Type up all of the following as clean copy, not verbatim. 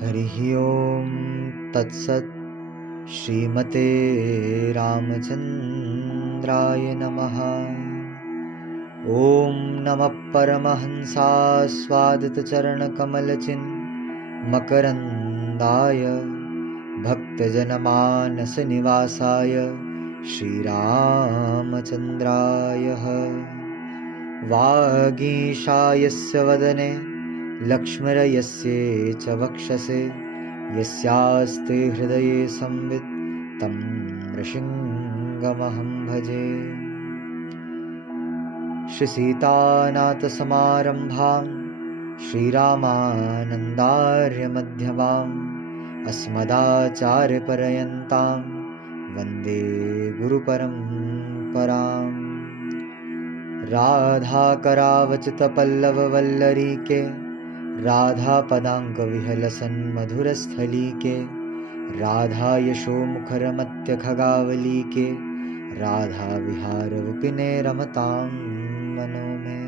हरिः ओं तत्सत्। श्रीमते रामचन्द्राय नमः। ॐ नमः परमहंसास्वादितचरणकमलचिन्मकरन्दाय भक्तजनमानसनिवासाय श्रीरामचन्द्राय। वागीशायस्य वदने लक्ष्मणस्य च वक्षसे यस्यास्ते हृदये संवित् तं नृसिंहमहं भजे। श्रीसीतानाथसमारम्भां श्रीरामानन्दार्यमध्यमाम् अस्मदाचार्यपर्यन्तां वन्दे गुरुपरम्पराम्। राधाकरावचितपल्लववल्लरीके राधापदाङ्कविहलसन्मधुरस्थलीके राधा यशोमुखरमत्यखगावलीके राधाविहारविपिने रमतां मनो मे।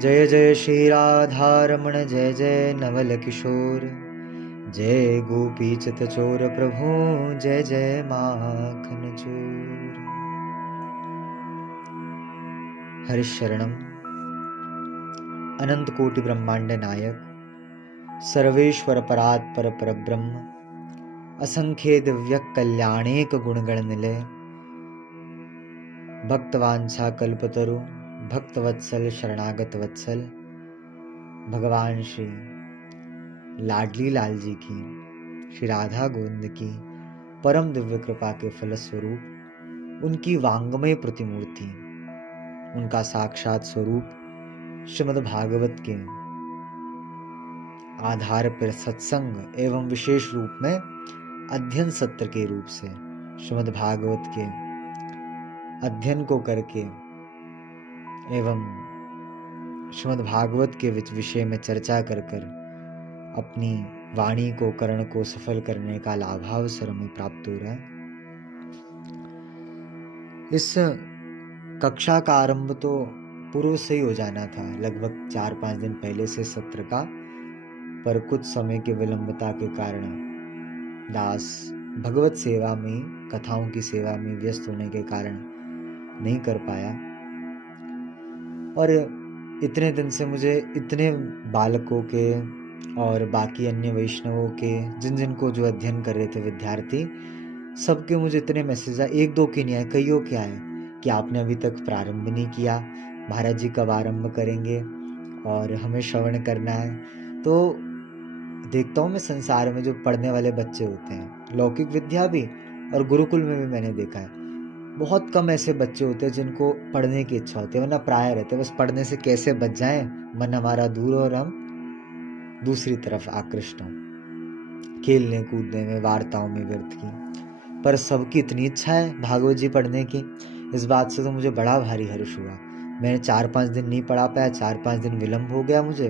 जय जय श्रीराधारमण जय जय नवलकिशोर जय गोपीचितचोर प्रभु जय जय माखन चोर। हरिशरणम। अनंत कोटि ब्रह्मांड नायक सर्वेश्वर परात्पर परब्रह्म असंख्य दिव्य कल्याणेक गुणगण निलय भक्तवांछा कल्पतरु भक्तवत्सल शरणागत वत्सल भगवान श्री लाडली लाल जी की श्री राधा गोविंद की परम दिव्य कृपा के फलस्वरूप उनकी वांगमय प्रतिमूर्ति उनका साक्षात स्वरूप श्रीमद् भागवत के आधार पर सत्संग एवं विशेष रूप में अध्ययन सत्र के रूप से श्रीमद् भागवत के अध्ययन को करके एवं श्रीमद् भागवत के विषय में चर्चा कर अपनी वाणी को कर्ण को सफल करने का लाभावसर हमें प्राप्त हो रहा है। इस कक्षा का आरंभ तो पूर्व से ही हो जाना था, लगभग 4-5 दिन पहले से सत्र का, पर कुछ समय के विलंबता के कारण दास भगवत सेवा में कथाओं की सेवा में व्यस्त होने के कारण नहीं कर पाया। और इतने दिन से मुझे इतने बालकों के और बाकी अन्य वैष्णवों के जिन को जो अध्ययन कर रहे थे विद्यार्थी, सबके मुझे इतने मैसेज आए, 1-2 के नहीं आए, कईयों के आए कि आपने अभी तक प्रारंभ नहीं किया, महाराज जी कब आरंभ करेंगे और हमें श्रवण करना है। तो देखता हूँ मैं संसार में जो पढ़ने वाले बच्चे होते हैं, लौकिक विद्या भी और गुरुकुल में भी मैंने देखा है, बहुत कम ऐसे बच्चे होते हैं जिनको पढ़ने की इच्छा होती है, वरना प्राय रहते हैं बस पढ़ने से कैसे बच जाएं, मन हमारा दूर और हम दूसरी तरफ आकृष्ट हों, खेलने कूदने में वार्ताओं में व्यर्थ की। पर सबकी इतनी इच्छा है भागवत जी पढ़ने की, इस बात से तो मुझे बड़ा भारी हर्ष हुआ। मैंने 4-5 दिन नहीं पढ़ा पाया, 4-5 दिन विलम्ब हो गया मुझे,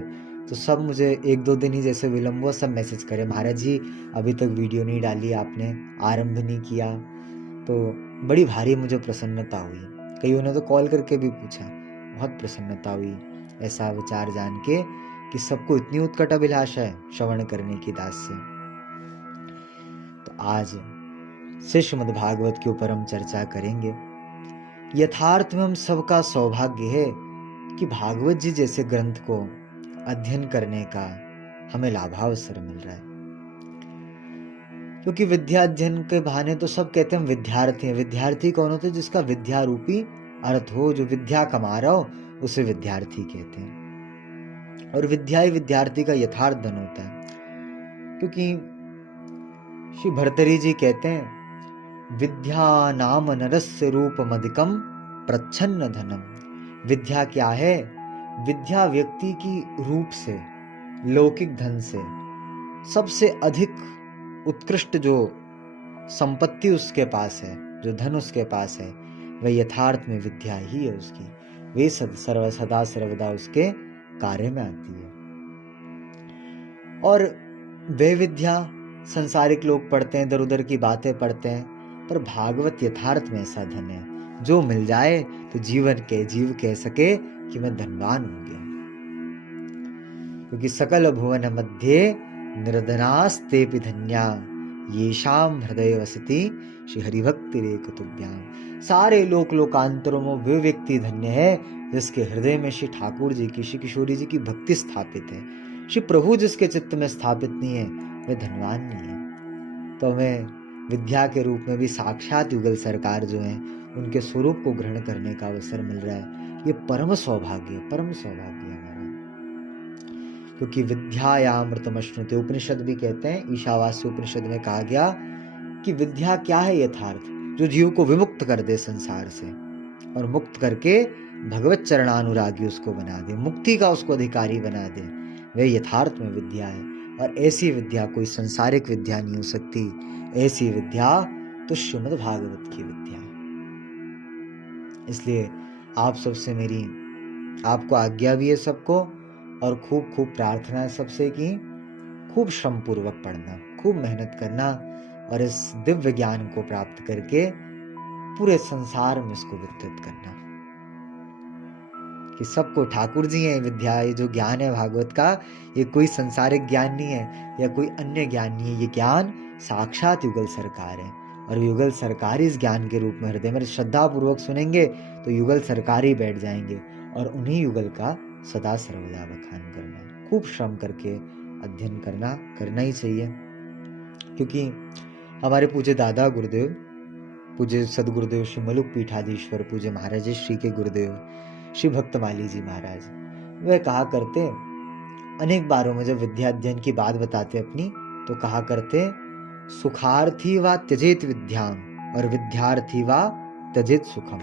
तो सब मुझे 1-2 दिन ही जैसे विलम्ब हुआ सब मैसेज करे, महाराज जी अभी तक वीडियो नहीं डाली आपने, आरंभ नहीं किया। तो बड़ी भारी मुझे प्रसन्नता हुई। कईयों ने तो कॉल करके भी पूछा, बहुत प्रसन्नता हुई ऐसा विचार जान के कि सबको इतनी उत्कट अभिलाषा है श्रवण करने की दास से। तो आज से श्रीमद् भागवत के ऊपर हम चर्चा करेंगे। यथार्थ में हम सबका सौभाग्य है कि भागवत जी जैसे ग्रंथ को अध्ययन करने का हमें लाभावसर मिल रहा है, क्योंकि विद्या अध्ययन के बहाने तो सब कहते हैं हम विद्यार्थी हैं। विद्यार्थी कौन होता है? जिसका विद्या रूपी अर्थ हो, जो विद्या कमा रहा हो उसे विद्यार्थी कहते हैं। और विद्या ही विद्यार्थी का यथार्थ धन होता है, क्योंकि श्री भर्तृहरि जी कहते हैं विद्या नाम नरस्य रूपमधिकम प्रच्छन्न धनम। विद्या क्या है? विद्या व्यक्ति की रूप से, लौकिक धन से सबसे अधिक उत्कृष्ट जो संपत्ति उसके पास है, जो धन उसके पास है, वह यथार्थ में विद्या ही है उसकी। वे सदा सर्वदा उसके कार्य में आती है। और वे विद्या संसारिक लोग पढ़ते हैं, इधर उधर की बातें पढ़ते हैं, पर भागवत यथार्थ में ऐसा धन है जो मिल जाए तो जीव कह सके कि मैं धनवान हो गया। क्योंकि सकल भुवन मध्ये निर्धनास्तेपि धन्या येषाम हृदय वसति श्री हरिभक्ति रेख तुभ्याम। सारे लोक लोकांतरों में वे व्यक्ति धन्य है जिसके हृदय में श्री ठाकुर जी की, श्री किशोरी जी की भक्ति स्थापित है। श्री प्रभु जिसके चित्त में स्थापित नहीं है वे धनवान नहीं है। तो हमें विद्या के रूप में भी साक्षात युगल सरकार जो है उनके स्वरूप को ग्रहण करने का अवसर मिल रहा है। ये परम सौभाग्य है हमारा। क्योंकि विद्यायामृतमश्नुते, उपनिषद भी कहते हैं, ईशावास्य उपनिषद में कहा गया कि विद्या क्या है यथार्थ, जो जीव को विमुक्त कर दे संसार से और मुक्त करके भगवत चरणानुरागी उसको बना दे, मुक्ति का उसको अधिकारी बना दे, वह यथार्थ में विद्या है। और ऐसी विद्या कोई संसारिक विद्या नहीं हो सकती। ऐसी विद्या तो श्रीमद् भागवत की विद्या है। इसलिए आप सबसे मेरी आपको आज्ञा भी है सबको, और खूब खूब प्रार्थना है सबसे कि खूब श्रम पूर्वक पढ़ना, खूब मेहनत करना और इस दिव्य ज्ञान को प्राप्त करके पूरे संसार में इसको वितरित करना कि सबको ठाकुर जी है विद्या। ये जो ज्ञान है भागवत का, ये कोई संसारिक ज्ञान नहीं है या कोई अन्य ज्ञान नहीं है। ये ज्ञान साक्षात युगल सरकार है और युगल सरकार इस ज्ञान के रूप में हृदय में श्रद्धा पूर्वक सुनेंगे तो युगल सरकार ही बैठ जाएंगे और उन्हीं युगल का सदा सर्वदा बखान करना है। खूब श्रम करके अध्ययन करना ही चाहिए। क्योंकि हमारे पूज्य दादा गुरुदेव, पूज्य सदगुरुदेव श्री मलुक पीठाधीश्वर पूज्य महाराज श्री के गुरुदेव श्री भक्तमाली जी महाराज, वह कहा करते अनेक बारों में जब विद्या अध्ययन की बात बताते अपनी, तो कहा करते सुखार्थी वा त्यजेत विद्याम और विद्यार्थी वा त्यजेत सुखम।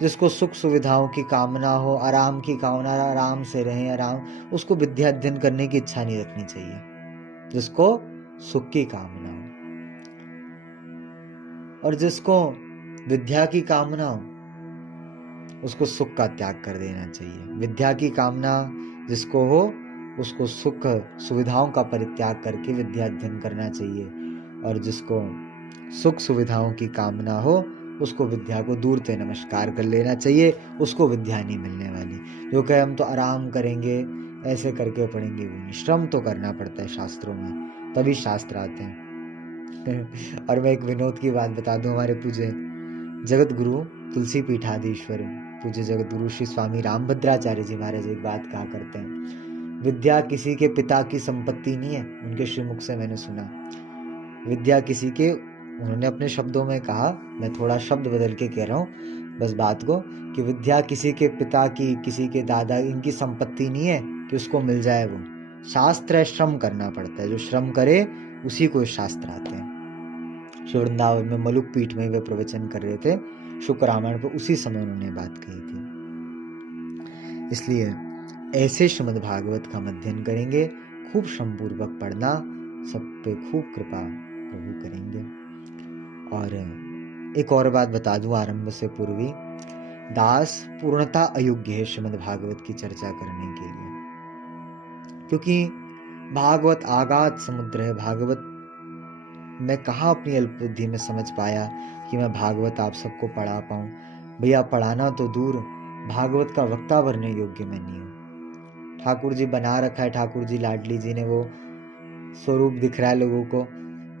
जिसको सुख सुविधाओं की कामना हो, आराम की कामना, आराम से रहें आराम, उसको विद्या अध्ययन करने की इच्छा नहीं रखनी चाहिए। जिसको सुख की कामना हो और जिसको विद्या की कामना हो उसको सुख का त्याग कर देना चाहिए। विद्या की कामना जिसको हो उसको सुख सुविधाओं का परित्याग करके विद्या अध्ययन करना चाहिए, और जिसको सुख सुविधाओं की कामना हो उसको विद्या को दूर से नमस्कार कर लेना चाहिए। उसको विद्या नहीं मिलने वाली। जो कहे हम तो आराम करेंगे, ऐसे करके पढ़ेंगे, वो नहीं। श्रम तो करना पड़ता है शास्त्रों में, तभी शास्त्र आते हैं। और मैं एक विनोद की बात बता दूं, हमारे पूज्य जगत गुरु तुलसी पीठाधीश्वर पूज्य जगत गुरु श्री स्वामी रामभद्राचार्य जी महाराज एक बात कहा करते हैं, विद्या किसी के पिता की संपत्ति नहीं है। उनके श्रीमुख से मैंने सुना, विद्या किसी के, उन्होंने अपने शब्दों में कहा, मैं थोड़ा शब्द बदल के कह रहा हूँ बस बात को, कि विद्या किसी के पिता की, किसी के दादा, इनकी संपत्ति नहीं है कि उसको मिल जाए। वो शास्त्र है, श्रम करना पड़ता है। जो श्रम करे उसी को शास्त्र आते हैं। श्री वृंदावन में मलुक पीठ में वे प्रवचन कर रहे थे शुक्र रामायण पर, उसी समय उन्होंने बात कही थी। इसलिए ऐसे श्रीमद् भागवत का अध्ययन करेंगे, खूब श्रम पूर्वक पढ़ना, सब पे खूब कृपा प्रभु करेंगे। और एक और बात बता दूं आरंभ से पूर्वी, दास पूर्णता अयोग्य है श्रीमद् भागवत की चर्चा करने के लिए, क्योंकि भागवत आगाध समुद्र है। भागवत मैं कहाँ अपनी अल्पबुद्धि में समझ पाया कि मैं भागवत आप सबको पढ़ा पाऊँ। भैया पढ़ाना तो दूर, भागवत का वक्ता बनने योग्य मैं नहीं हूँ। ठाकुर जी बना रखा है, ठाकुर जी लाडली जी ने वो स्वरूप दिख रहा है लोगों को,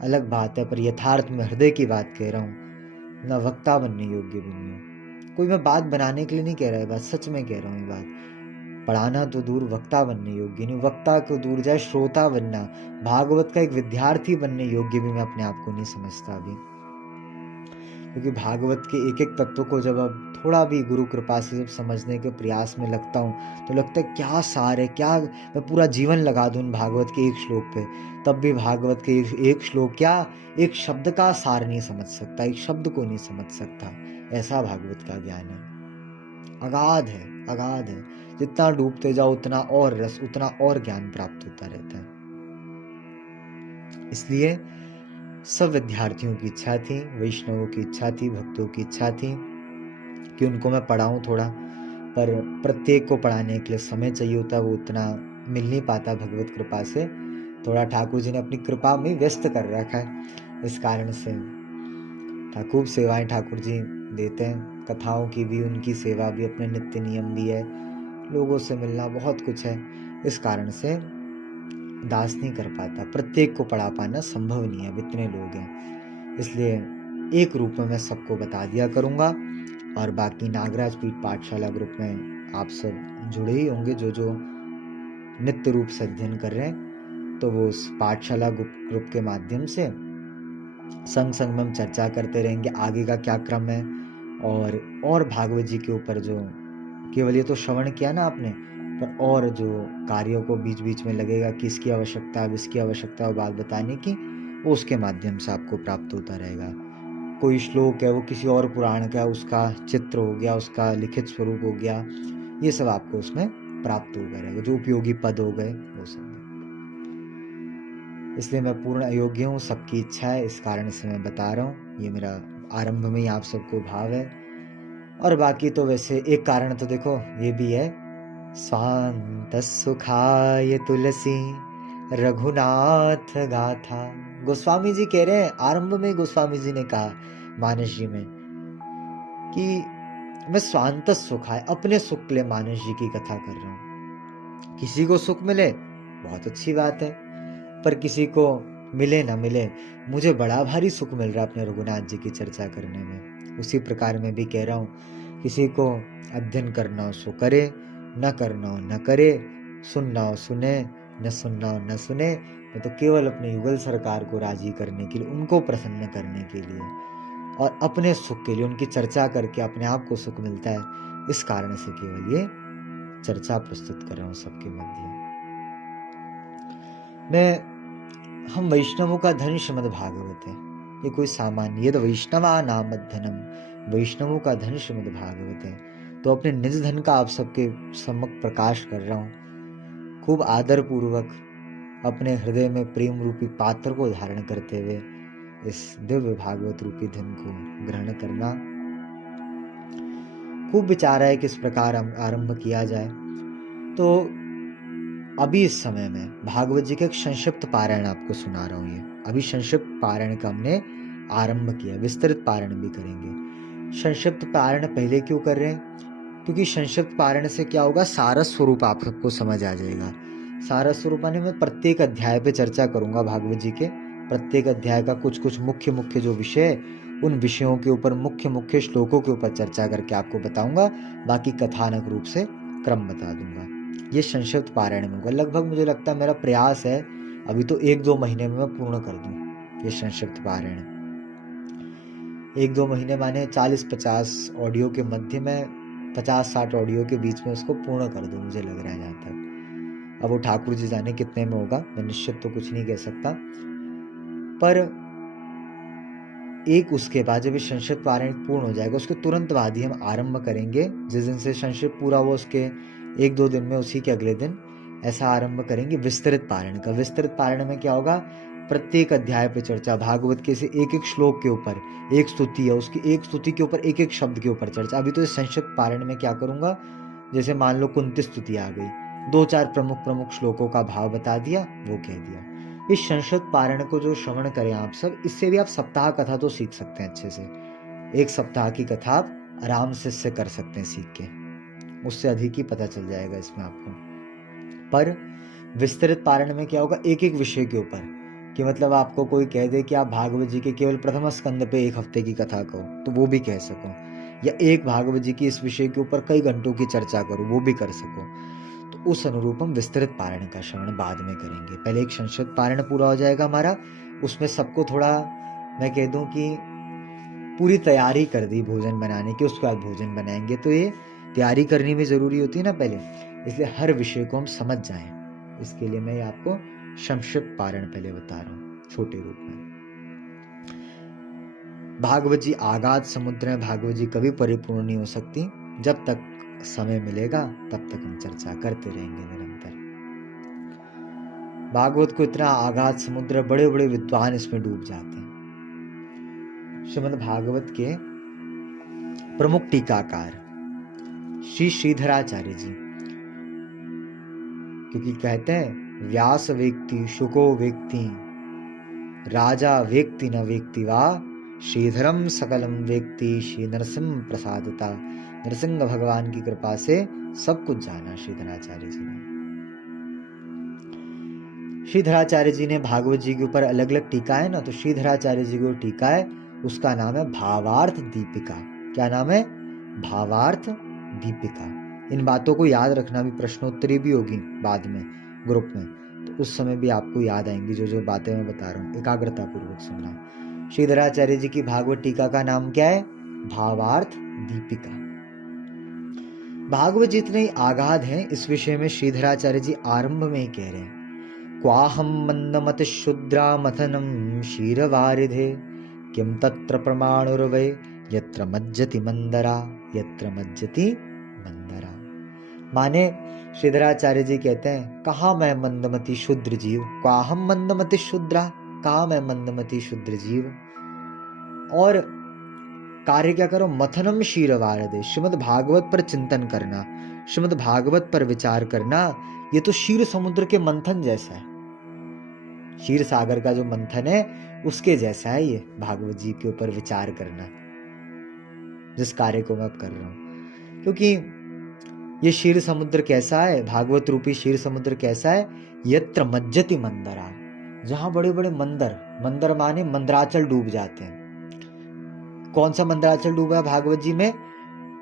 अलग बात है, पर यथार्थ में हृदय की बात कह रहा हूँ, ना वक्ता बनने योग्य भी नहीं हूँ। कोई मैं बात बनाने के लिए नहीं कह रहा है, बात सच में कह रहा हूँ। ये बात पढ़ाना तो दूर, वक्ता बनने योग्य नहीं। वक्ता को दूर जाए, श्रोता बनना, भागवत का एक विद्यार्थी बनने योग्य भी मैं अपने आप को नहीं समझता अभी। क्योंकि भागवत के एक एक तत्व को जब अब थोड़ा भी गुरु कृपा से जब समझने के प्रयास में लगता हूँ तो लगता है क्या सार है, क्या मैं पूरा जीवन लगा दूँ भागवत के एक श्लोक पे, तब भी भागवत के एक श्लोक क्या, एक शब्द का सार नहीं समझ सकता, एक शब्द को नहीं समझ सकता। ऐसा भागवत का ज्ञान है, अगाध है, अगाध है। जितना डूबते जाओ उतना और रस, उतना और ज्ञान प्राप्त होता रहता है। इसलिए सब विद्यार्थियों की इच्छा थी, वैष्णवों की इच्छा थी, भक्तों की इच्छा थी कि उनको मैं पढ़ाऊं थोड़ा, पर प्रत्येक को पढ़ाने के लिए समय चाहिए होता, वो उतना मिल नहीं पाता भगवत कृपा से। थोड़ा ठाकुर जी ने अपनी कृपा में व्यस्त कर रखा है, इस कारण से खूब सेवाएं ठाकुर जी देते हैं, कथाओं की भी, उनकी सेवा भी, अपने नित्य नियम भी है, लोगों से मिलना बहुत कुछ है। इस कारण से दास नहीं कर पाता, प्रत्येक को पढ़ा पाना संभव नहीं है, अब इतने लोग हैं। इसलिए एक रूप में मैं सबको बता दिया करूँगा। और बाकी नागराज पीठ पाठशाला ग्रुप में आप सब जुड़े ही होंगे, जो नित्य रूप से अध्ययन कर रहे हैं, तो वो उस पाठशाला ग्रुप के माध्यम से संग में हम चर्चा करते रहेंगे आगे का क्या क्रम है। और भागवत जी के ऊपर जो केवल ये तो श्रवण किया ना आपने, पर और जो कार्यों को बीच बीच में लगेगा कि इसकी आवश्यकता है, इसकी आवश्यकता है, बात बताने की, वो उसके माध्यम से आपको प्राप्त होता रहेगा। कोई श्लोक है वो किसी और पुराण का, उसका चित्र हो गया, उसका लिखित स्वरूप हो गया, ये सब आपको उसमें प्राप्त होगा रहेगा, जो उपयोगी पद हो गए वो सब। इसलिए मैं पूर्ण अयोग्य हूँ, सबकी इच्छा है, इस कारण से मैं बता रहा हूँ। ये मेरा आरंभ में ही आप सबको भाव है। और बाकी तो वैसे एक कारण तो देखो ये भी है, स्वांत सुखाय तुलसी रघुनाथ गाथा। गोस्वामी जी कह रहे हैं, आरंभ में गोस्वामी जी ने कहा मानस जी में कि मैं स्वांत सुखाय, अपने सुख के लिए मानस जी की कथा कर रहा हूँ। किसी को सुख मिले बहुत अच्छी बात है, पर किसी को मिले ना मिले, मुझे बड़ा भारी सुख मिल रहा है अपने रघुनाथ जी की चर्चा करने में। उसी प्रकार मैं भी कह रहा हूँ, किसी को अध्ययन करना हो सो करे, न करना हो न करे, सुनना हो सुने, न सुनना हो न सुने। मैं तो केवल अपने युगल सरकार को राजी करने के लिए, उनको प्रसन्न करने के लिए और अपने सुख के लिए, उनकी चर्चा करके अपने आप को सुख मिलता है, इस कारण से केवल ये चर्चा प्रस्तुत कर रहा हूँ सबके मध्य। हम वैष्णवों का धन श्रीमद् भागवत है, ये कोई सामान्य, ये तो वैष्णवा नाम धनम, वैष्णवों का धन श्रीमद् भागवत है। तो अपने निज धन का आप सबके सम्मुख प्रकाश कर रहा हूँ। खूब आदर पूर्वक अपने हृदय में प्रेम रूपी पात्र को धारण करते हुए इस दिव्य भागवत रूपी धन को ग्रहण करना। खूब विचार है किस प्रकार आरंभ किया जाए। तो अभी इस समय में भागवत जी का एक संक्षिप्त पारायण आपको सुना रहा हूँ। ये अभी संक्षिप्त पारायण का हमने आरंभ किया, विस्तृत पारायण भी करेंगे। संक्षिप्त पारायण पहले क्यों कर रहे हैं? क्योंकि संक्षिप्त पारायण से क्या होगा, सारा स्वरूप आप सबको समझ आ जाएगा। सारा स्वरूप यानी मैं प्रत्येक अध्याय पे चर्चा करूंगा भागवत जी के, प्रत्येक अध्याय का कुछ कुछ मुख्य मुख्य जो विषय, उन विषयों के ऊपर मुख्य मुख्य श्लोकों के ऊपर चर्चा करके आपको बताऊंगा। बाकी कथानक रूप से क्रम बता दूंगा। ये संक्षिप्त पारायण में होगा। लगभग मुझे लगता है, मेरा प्रयास है अभी तो 1-2 महीने में मैं पूर्ण कर दूं ये संक्षिप्त पारायण। 1-2 महीने माने 40-50 ऑडियो के मध्य में, 50-60 ऑडियो के बीच में उसको पूर्ण कर दूं, मुझे लग रहा है जहाँ तक। अब वो ठाकुर जी जाने कितने में होगा, मैं निश्चित तो कुछ नहीं कह सकता। पर एक उसके बाद जब ये संक्षिप्त पारायण पूर्ण हो जाएगा, उसके तुरंत बाद ही हम आरंभ करेंगे। जिस दिन से संक्षिप्त पूरा हुआ उसके 1-2 दिन में, उसी के अगले दिन ऐसा आरंभ करेंगे विस्तृत पारायण का। विस्तृत पारायण में क्या होगा, प्रत्येक अध्याय पे चर्चा, भागवत के से एक एक श्लोक के ऊपर एक स्तुति है, उसकी एक स्तुति के ऊपर एक एक शब्द के ऊपर चर्चा। अभी तो इस संक्षिप्त पारायण में क्या करूंगा, जैसे मान लो कुंती स्तुति आ गई, 2-4 प्रमुख प्रमुख श्लोकों का भाव बता दिया, वो कह दिया। इस संक्षिप्त पारायण को जो श्रवण करें आप सब, इससे भी आप सप्ताह कथा तो सीख सकते हैं अच्छे से। एक सप्ताह की कथा आप आराम से इससे कर सकते हैं सीख के, उससे अधिक ही पता चल जाएगा इसमें आपको। पर विस्तृत पारायण में क्या होगा, एक एक विषय के ऊपर, कि मतलब आपको कोई कह दे कि आप भागवत जी के केवल प्रथम स्कंद पे 1 हफ्ते की कथा कहो, तो वो भी कह सको, या एक भागवत जी की इस विषय के ऊपर कई घंटों की चर्चा करो, वो भी कर सको। तो उस अनुरूप हम विस्तृत पारायण का श्रवण बाद में करेंगे। पहले एक संक्षिप्त पारायण पूरा हो जाएगा हमारा, उसमें सबको थोड़ा मैं कह दूं कि पूरी तैयारी कर दी भोजन बनाने की, उसके बाद भोजन बनाएंगे। तो ये तैयारी करनी भी जरूरी होती है ना पहले, इसलिए हर विषय को हम समझ जाएं, इसके लिए मैं आपको संक्षिप्त पारायण पहले बता रहा हूँ छोटे रूप में। भागवत जी आगाध समुद्र है, भागवत जी कभी परिपूर्ण नहीं हो सकती। जब तक समय मिलेगा तब तक हम चर्चा करते रहेंगे निरंतर। भागवत को इतना आगाध समुद्र, बड़े बड़े विद्वान इसमें डूब जाते हैं। श्रीमद् भागवत के प्रमुख टीकाकार श्री श्रीधराचार्य जी, क्योंकि कहते हैं व्यास वेक्ति शुको वेक्ति, राजा वेक्ति न वेक्ति वा, श्रीधरम सकलम वेक्ति, श्री नरसिंह प्रसादता। नरसिंह भगवान की कृपा से सब कुछ जाना श्रीधराचार्य जी ने। श्रीधराचार्य जी ने भागवत जी के ऊपर अलग अलग टीका है ना, तो श्रीधराचार्य जी की जो टीका है उसका नाम है भावार्थ दीपिका। क्या नाम है? भावार्थ दीपिका। इन बातों को याद रखना, भी प्रश्नोत्तरी भी होगी बाद में ग्रुप में, तो उस समय भी आपको याद आएंगी जो जो बातें मैं बता रहा हूँ। एकाग्रता पूर्वक सुनना। श्रीधराचार्य जी की भागवत टीका का नाम क्या है? भावार्थ दीपिका। भागवत जितने आगाध हैं इस विषय में श्रीधराचार्य जी आरंभ में ही कह रहे हैं, क्वाहम मंदमत शुद्रा मथनम क्षीरवारिधे किम तत्र प्रमाणुर्वै यत्र मज्जति मंदरा यत्र मज्जति मंदरा। माने श्रीधराचार्य जी कहते हैं, कहा मैं मंदमती शुद्र जीव, क्वाहम मंदमति शुद्रा, कहा मैं मंदमती शुद्र जीव, और कार्य क्या करो? मथनम क्षीरवारिधे, श्रीमद् भागवत पर चिंतन करना, श्रीमद् भागवत पर विचार करना। ये तो क्षीर समुद्र के मंथन जैसा है, क्षीर सागर का जो मंथन है उसके जैसा है ये भागवत जी के ऊपर विचार करना, जिस कार्य को मैं अब कर रहा हूं। क्योंकि ये क्षीर समुद्र कैसा है? भागवत रूपी क्षीर समुद्र कैसा है? यत्र मज्जति मंदरा, जहां बड़े बड़े मंदर, मंदर माने मंदराचल डूब जाते हैं। कौन सा मंदराचल डूबा है भागवत जी में?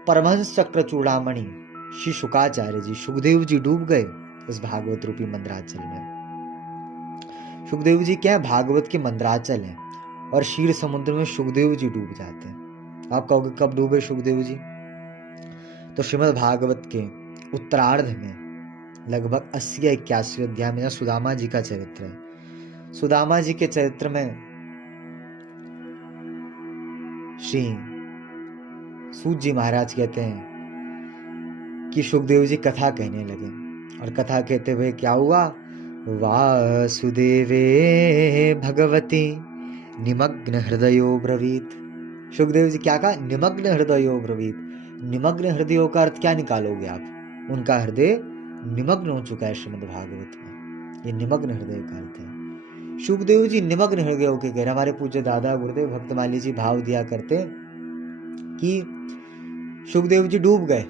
परमहंस चक्र चूड़ामणि श्री शुकाचार्य जी, सुखदेव जी डूब गए इस भागवत रूपी मंदराचल में। सुखदेव जी क्या है? भागवत के मंदराचल हैं, और क्षीर समुद्र में सुखदेव जी डूब जाते हैं। आप कहोगे कब डूबे सुखदेव जी? तो श्रीमद् भागवत के उत्तरार्ध में लगभग 80 या 81 अध्याय में सुदामा जी का चरित्र है। सुदामा जी के चरित्र में श्री सूत जी महाराज कहते हैं कि सुखदेव जी कथा कहने लगे, और कथा कहते हुए क्या हुआ? वासुदेवे भगवती निमग्न हृदयो ब्रवीत। सुखदेव जी क्या कहा? निमग्न हृदयो ब्रवीत। निमग्न हृदयों का अर्थ क्या निकालोगे आप? उनका हृदय निमग्न हो चुका है श्रीमद् भागवत में, ये निमग्न हृदय का अर्थ है। सुखदेव जी निमग्न हृदय होके कह रहे, हमारे पूज्य दादा गुरुदेव भक्तमाली जी भाव दिया करते कि सुखदेव जी डूब गए।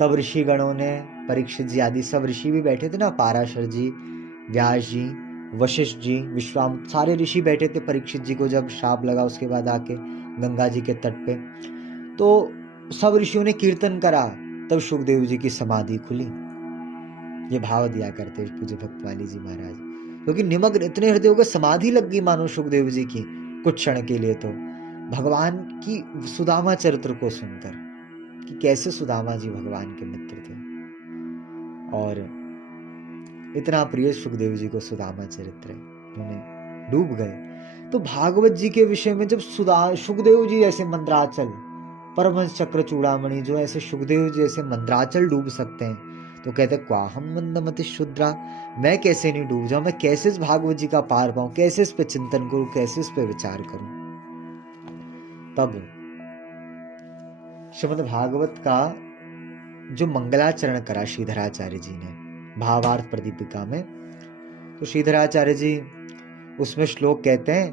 तब ऋषि गणों ने, परीक्षित जी आदि सब ऋषि भी बैठे थे ना, पाराशर जी, व्यास जी, वशिष्ठ जी, विश्वामित्र, सारे ऋषि बैठे थे परीक्षित जी को जब श्राप लगा उसके बाद आके गंगा जी के तट पे। तो सब ऋषियों ने कीर्तन करा, तब सुखदेव जी की समाधि खुली। ये भाव दिया करते पूज्य भक्तमाली जी महाराज, क्योंकि निमग्न इतने हृदय को समाधि लग गई मानो सुखदेव जी की कुछ क्षण के लिए, तो भगवान की सुदामा चरित्र को सुनकर कि कैसे सुदामा जी भगवान के मित्र थे, और इतना प्रिय सुखदेव जी को सुदामा चरित्र, उन्हें डूब गए। तो भागवत जी के विषय में जब सुखदेव जी ऐसे मंदराचल, परमहंस चक्र चूड़ामणि जो ऐसे सुखदेव जी ऐसे मंदराचल डूब सकते हैं, तो कहते क्वाहम मंदमति शुद्रा, मैं कैसे नहीं डूब जाऊं, मैं कैसे इस भागवत जी का पार पाऊं, कैसे इस पे चिंतन करूं, कैसे इस पे विचार करूं। तब श्रीमद् भागवत का जो मंगलाचरण करा श्रीधराचार्य जी ने भावार्थ प्रदीपिका में, तो श्रीधराचार्य जी उसमें श्लोक कहते हैं,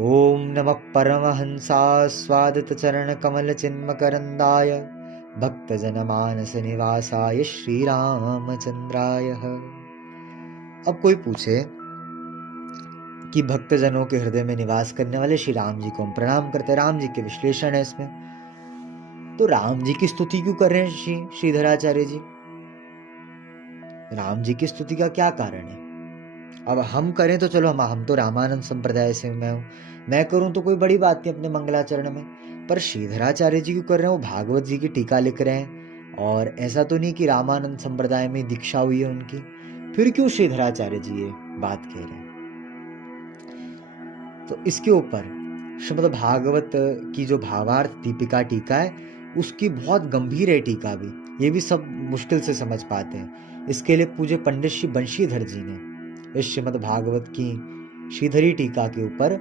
ओम नमः परमहंसास्वादित चरण कमल चिन्मकरंदाय भक्त जन मानस निवासाय श्री रामचंद्राय। अब कोई पूछे कि भक्तजनों के हृदय में निवास करने वाले श्री राम जी को हम प्रणाम करते हैं, राम जी के विश्लेषण है इसमें, तो राम जी की स्तुति क्यों कर रहे हैं श्रीधराचार्य जी? राम जी की स्तुति का क्या कारण है? अब हम करें तो चलो, हम तो रामानंद संप्रदाय से मैं करूं तो कोई बड़ी बात नहीं अपने मंगलाचरण में, पर श्रीधराचार्य जी क्यों कर रहे हैं? वो भागवत जी की टीका लिख रहे हैं, और ऐसा तो नहीं कि रामानंद संप्रदाय में दीक्षा हुई है उनकी, फिर क्यों श्रीधराचार्य जी ये बात कह रहे हैं? तो इसके ऊपर श्रीमद् भागवत की जो भावार्थ दीपिका टीका है उसकी बहुत गंभीर है टीका भी, ये भी सब मुश्किल से समझ पाते हैं। इसके लिए पूज्य पंडित श्री बंशीधर जी ने इस श्रीमद् भागवत की श्रीधरी टीका के ऊपर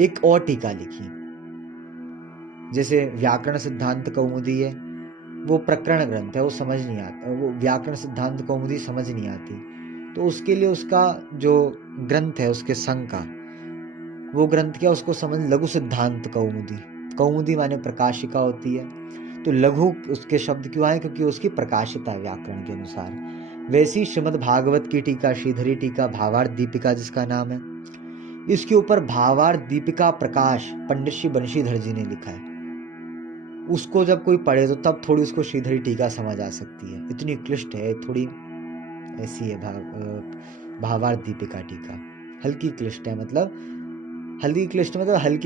एक और टीका लिखी। जैसे व्याकरण सिद्धांत कौमुदी है, वो प्रकरण ग्रंथ है, वो समझ नहीं आता, वो व्याकरण सिद्धांत कौमुदी समझ नहीं आती, तो उसके लिए उसका जो ग्रंथ है उसके संग का, वो ग्रंथ क्या उसको समझ, लघु सिद्धांत कौमुदी। कौमुदी माने प्रकाशिका होती है, तो लघु उसके शब्द क्यों आए? क्योंकि उसकी प्रकाशिता है व्याकरण के अनुसार। वैसी श्रीमद् भागवत की टीका, श्रीधरी टीका, भावार्थ दीपिका जिसका नाम है, इसके ऊपर भावार्थ दीपिका प्रकाश पंडित श्री बंशीधर जी ने लिखा है। उसको जब कोई पढ़े तो तब थोड़ी उसको श्रीधरी टीका समझ आ सकती है, इतनी क्लिष्ट है, थोड़ी ऐसी है भावार्थ दीपिका टीका। हल्की क्लिष्ट है, मतलब हल्की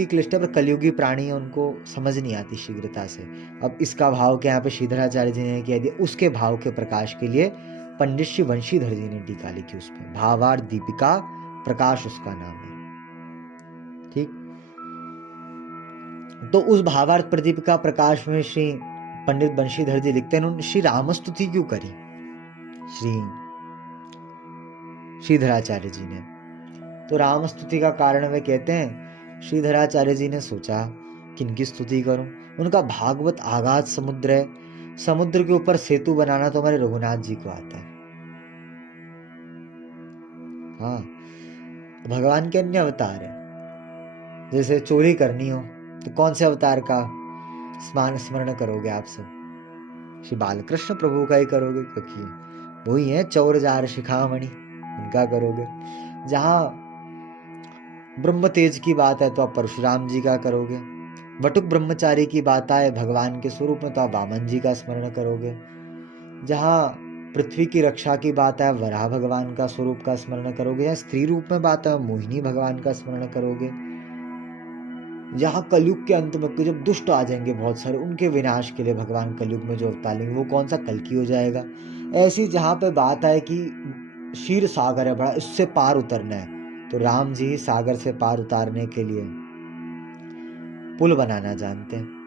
क्लिष्ट है, पर कलयुगी प्राणी है, उनको समझ नहीं आती शीघ्रता से। अब इसका भाव क्या यहाँ पे श्रीधराचार्य जी ने कह दिया, उसके भाव के प्रकाश के लिए पंडित श्री वंशीधर जी ने टीका लिखी उसमें, भावार्थ दीपिका प्रकाश उसका नाम है। ठीक, तो उस भावार्थ प्रदीपिका प्रकाश में श्री पंडित बंशीधर जी लिखते हैं, उन्होंने श्री रामस्तुति क्यों करी श्रीधराचार्य जी ने? तो राम स्तुति का कारण वे कहते हैं, श्रीधराचार्य जी ने सोचा किनकी स्तुति करूं, उनका भागवत आगाध समुद्र है, समुद्र के ऊपर सेतु बनाना तो हमारे रघुनाथ जी को आता है। हाँ, भगवान के अन्य अवतार है, जैसे चोरी करनी हो तो कौन से अवतार का स्मरण करोगे आप सब? श्री बालकृष्ण प्रभु का ही करोगे, क्योंकि वही है चौर जार शिखामणि, उनका करोगे। जहां ब्रह्म तेज की बात है तो आप परशुराम जी का करोगे, वटुक ब्रह्मचारी की बात आए भगवान के स्वरूप में तो आप वामन जी का स्मरण करोगे, जहां पृथ्वी की रक्षा की बात है वराह भगवान का स्वरूप का स्मरण करोगे, या स्त्री रूप में बात है मोहिनी भगवान का स्मरण करोगे, जहां कलयुग के अंत में जब दुष्ट आ जाएंगे बहुत सारे, उनके विनाश के लिए भगवान कलयुग में जो अवतार लेंगे वो कौन सा कल्कि हो जाएगा। ऐसी जहां पे बात है कि क्षीर सागर है बड़ा, इससे पार उतरना है, तो राम जी सागर से पार उतारने के लिए पुल बनाना जानते हैं।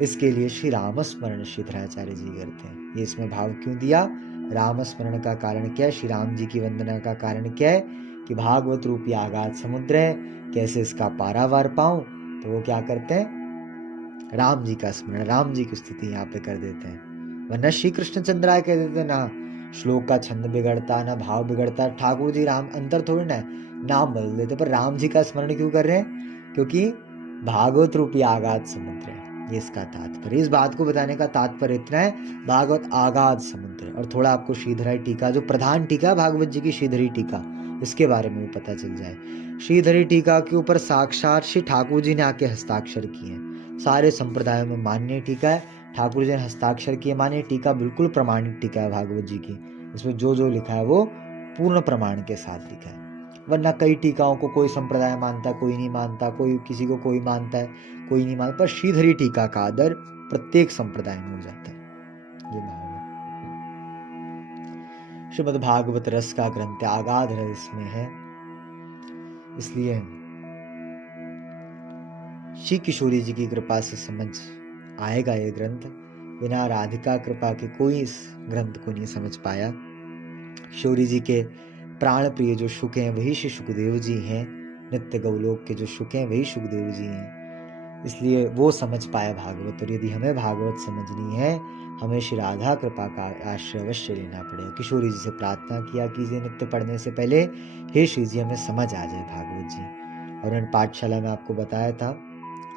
इसके लिए श्री राम स्मरण श्रीधराचार्य जी करते हैं। ये इसमें भाव क्यों दिया? राम स्मरण का कारण क्या है, श्री राम जी की वंदना का कारण क्या है कि भागवत रूपी आगाध समुद्र है, कैसे इसका पारावार पाऊं, तो वो क्या करते हैं, राम जी का स्मरण, राम जी की स्तुति यहाँ पे कर देते हैं। वरना श्री कृष्ण चंद्राय कह देते ना श्लोक का छंद बिगड़ता, ना भाव बिगड़ता, ठाकुर जी राम अंतर थोड़ी ना, नाम बदल देते, पर राम जी का स्मरण क्यों कर रहे हैं? क्योंकि भागवत रूपी आगाध समुद्र है, ये इसका तात्पर्य। इस बात को बताने का तात्पर्य इतना है, भागवत आगाध समुद्र। और थोड़ा आपको श्रीधरी टीका, जो प्रधान टीका भागवत जी की श्रीधरी टीका, इसके बारे में भी पता चल जाए। श्रीधरी टीका के ऊपर साक्षात श्री ठाकुर जी ने आके हस्ताक्षर किए हैं, सारे संप्रदायों में मान्य टीका है, ठाकुर जी ने हस्ताक्षर किए, माने टीका बिल्कुल प्रमाणित टीका है भागवत जी की, इसमें जो जो लिखा है वो पूर्ण प्रमाण के साथ लिखा है। वरना कई टीकाओं को कोई संप्रदाय मानता है, कोई नहीं मानता, कोई किसी को कोई मानता है, कोई नहीं मानता, पर श्रीधरी टीका का आदर प्रत्येक संप्रदाय में हो जाता है। ये भाव है। श्रीमद् भागवत रस का ग्रंथ आगाध रस इसमें है, इसलिए श्री किशोरी जी की कृपा से समझ आएगा ये ग्रंथ। बिना राधिका कृपा के कोई इस ग्रंथ को नहीं समझ पाया। किशोरी जी के प्राण प्रिय जो शुक हैं वही श्री सुखदेव जी हैं, नित्य गौलोक के जो शुक हैं वही सुखदेव जी हैं, इसलिए वो समझ पाया भागवत। और यदि हमें भागवत समझनी है, हमें श्री राधा कृपा का आश्रय अवश्य लेना पड़ेगा। किशोरी जी से प्रार्थना किया कीजिए नित्य पढ़ने से पहले, हे श्री जी हमें समझ आ जाए भागवत जी। और इन पाठशाला में आपको बताया था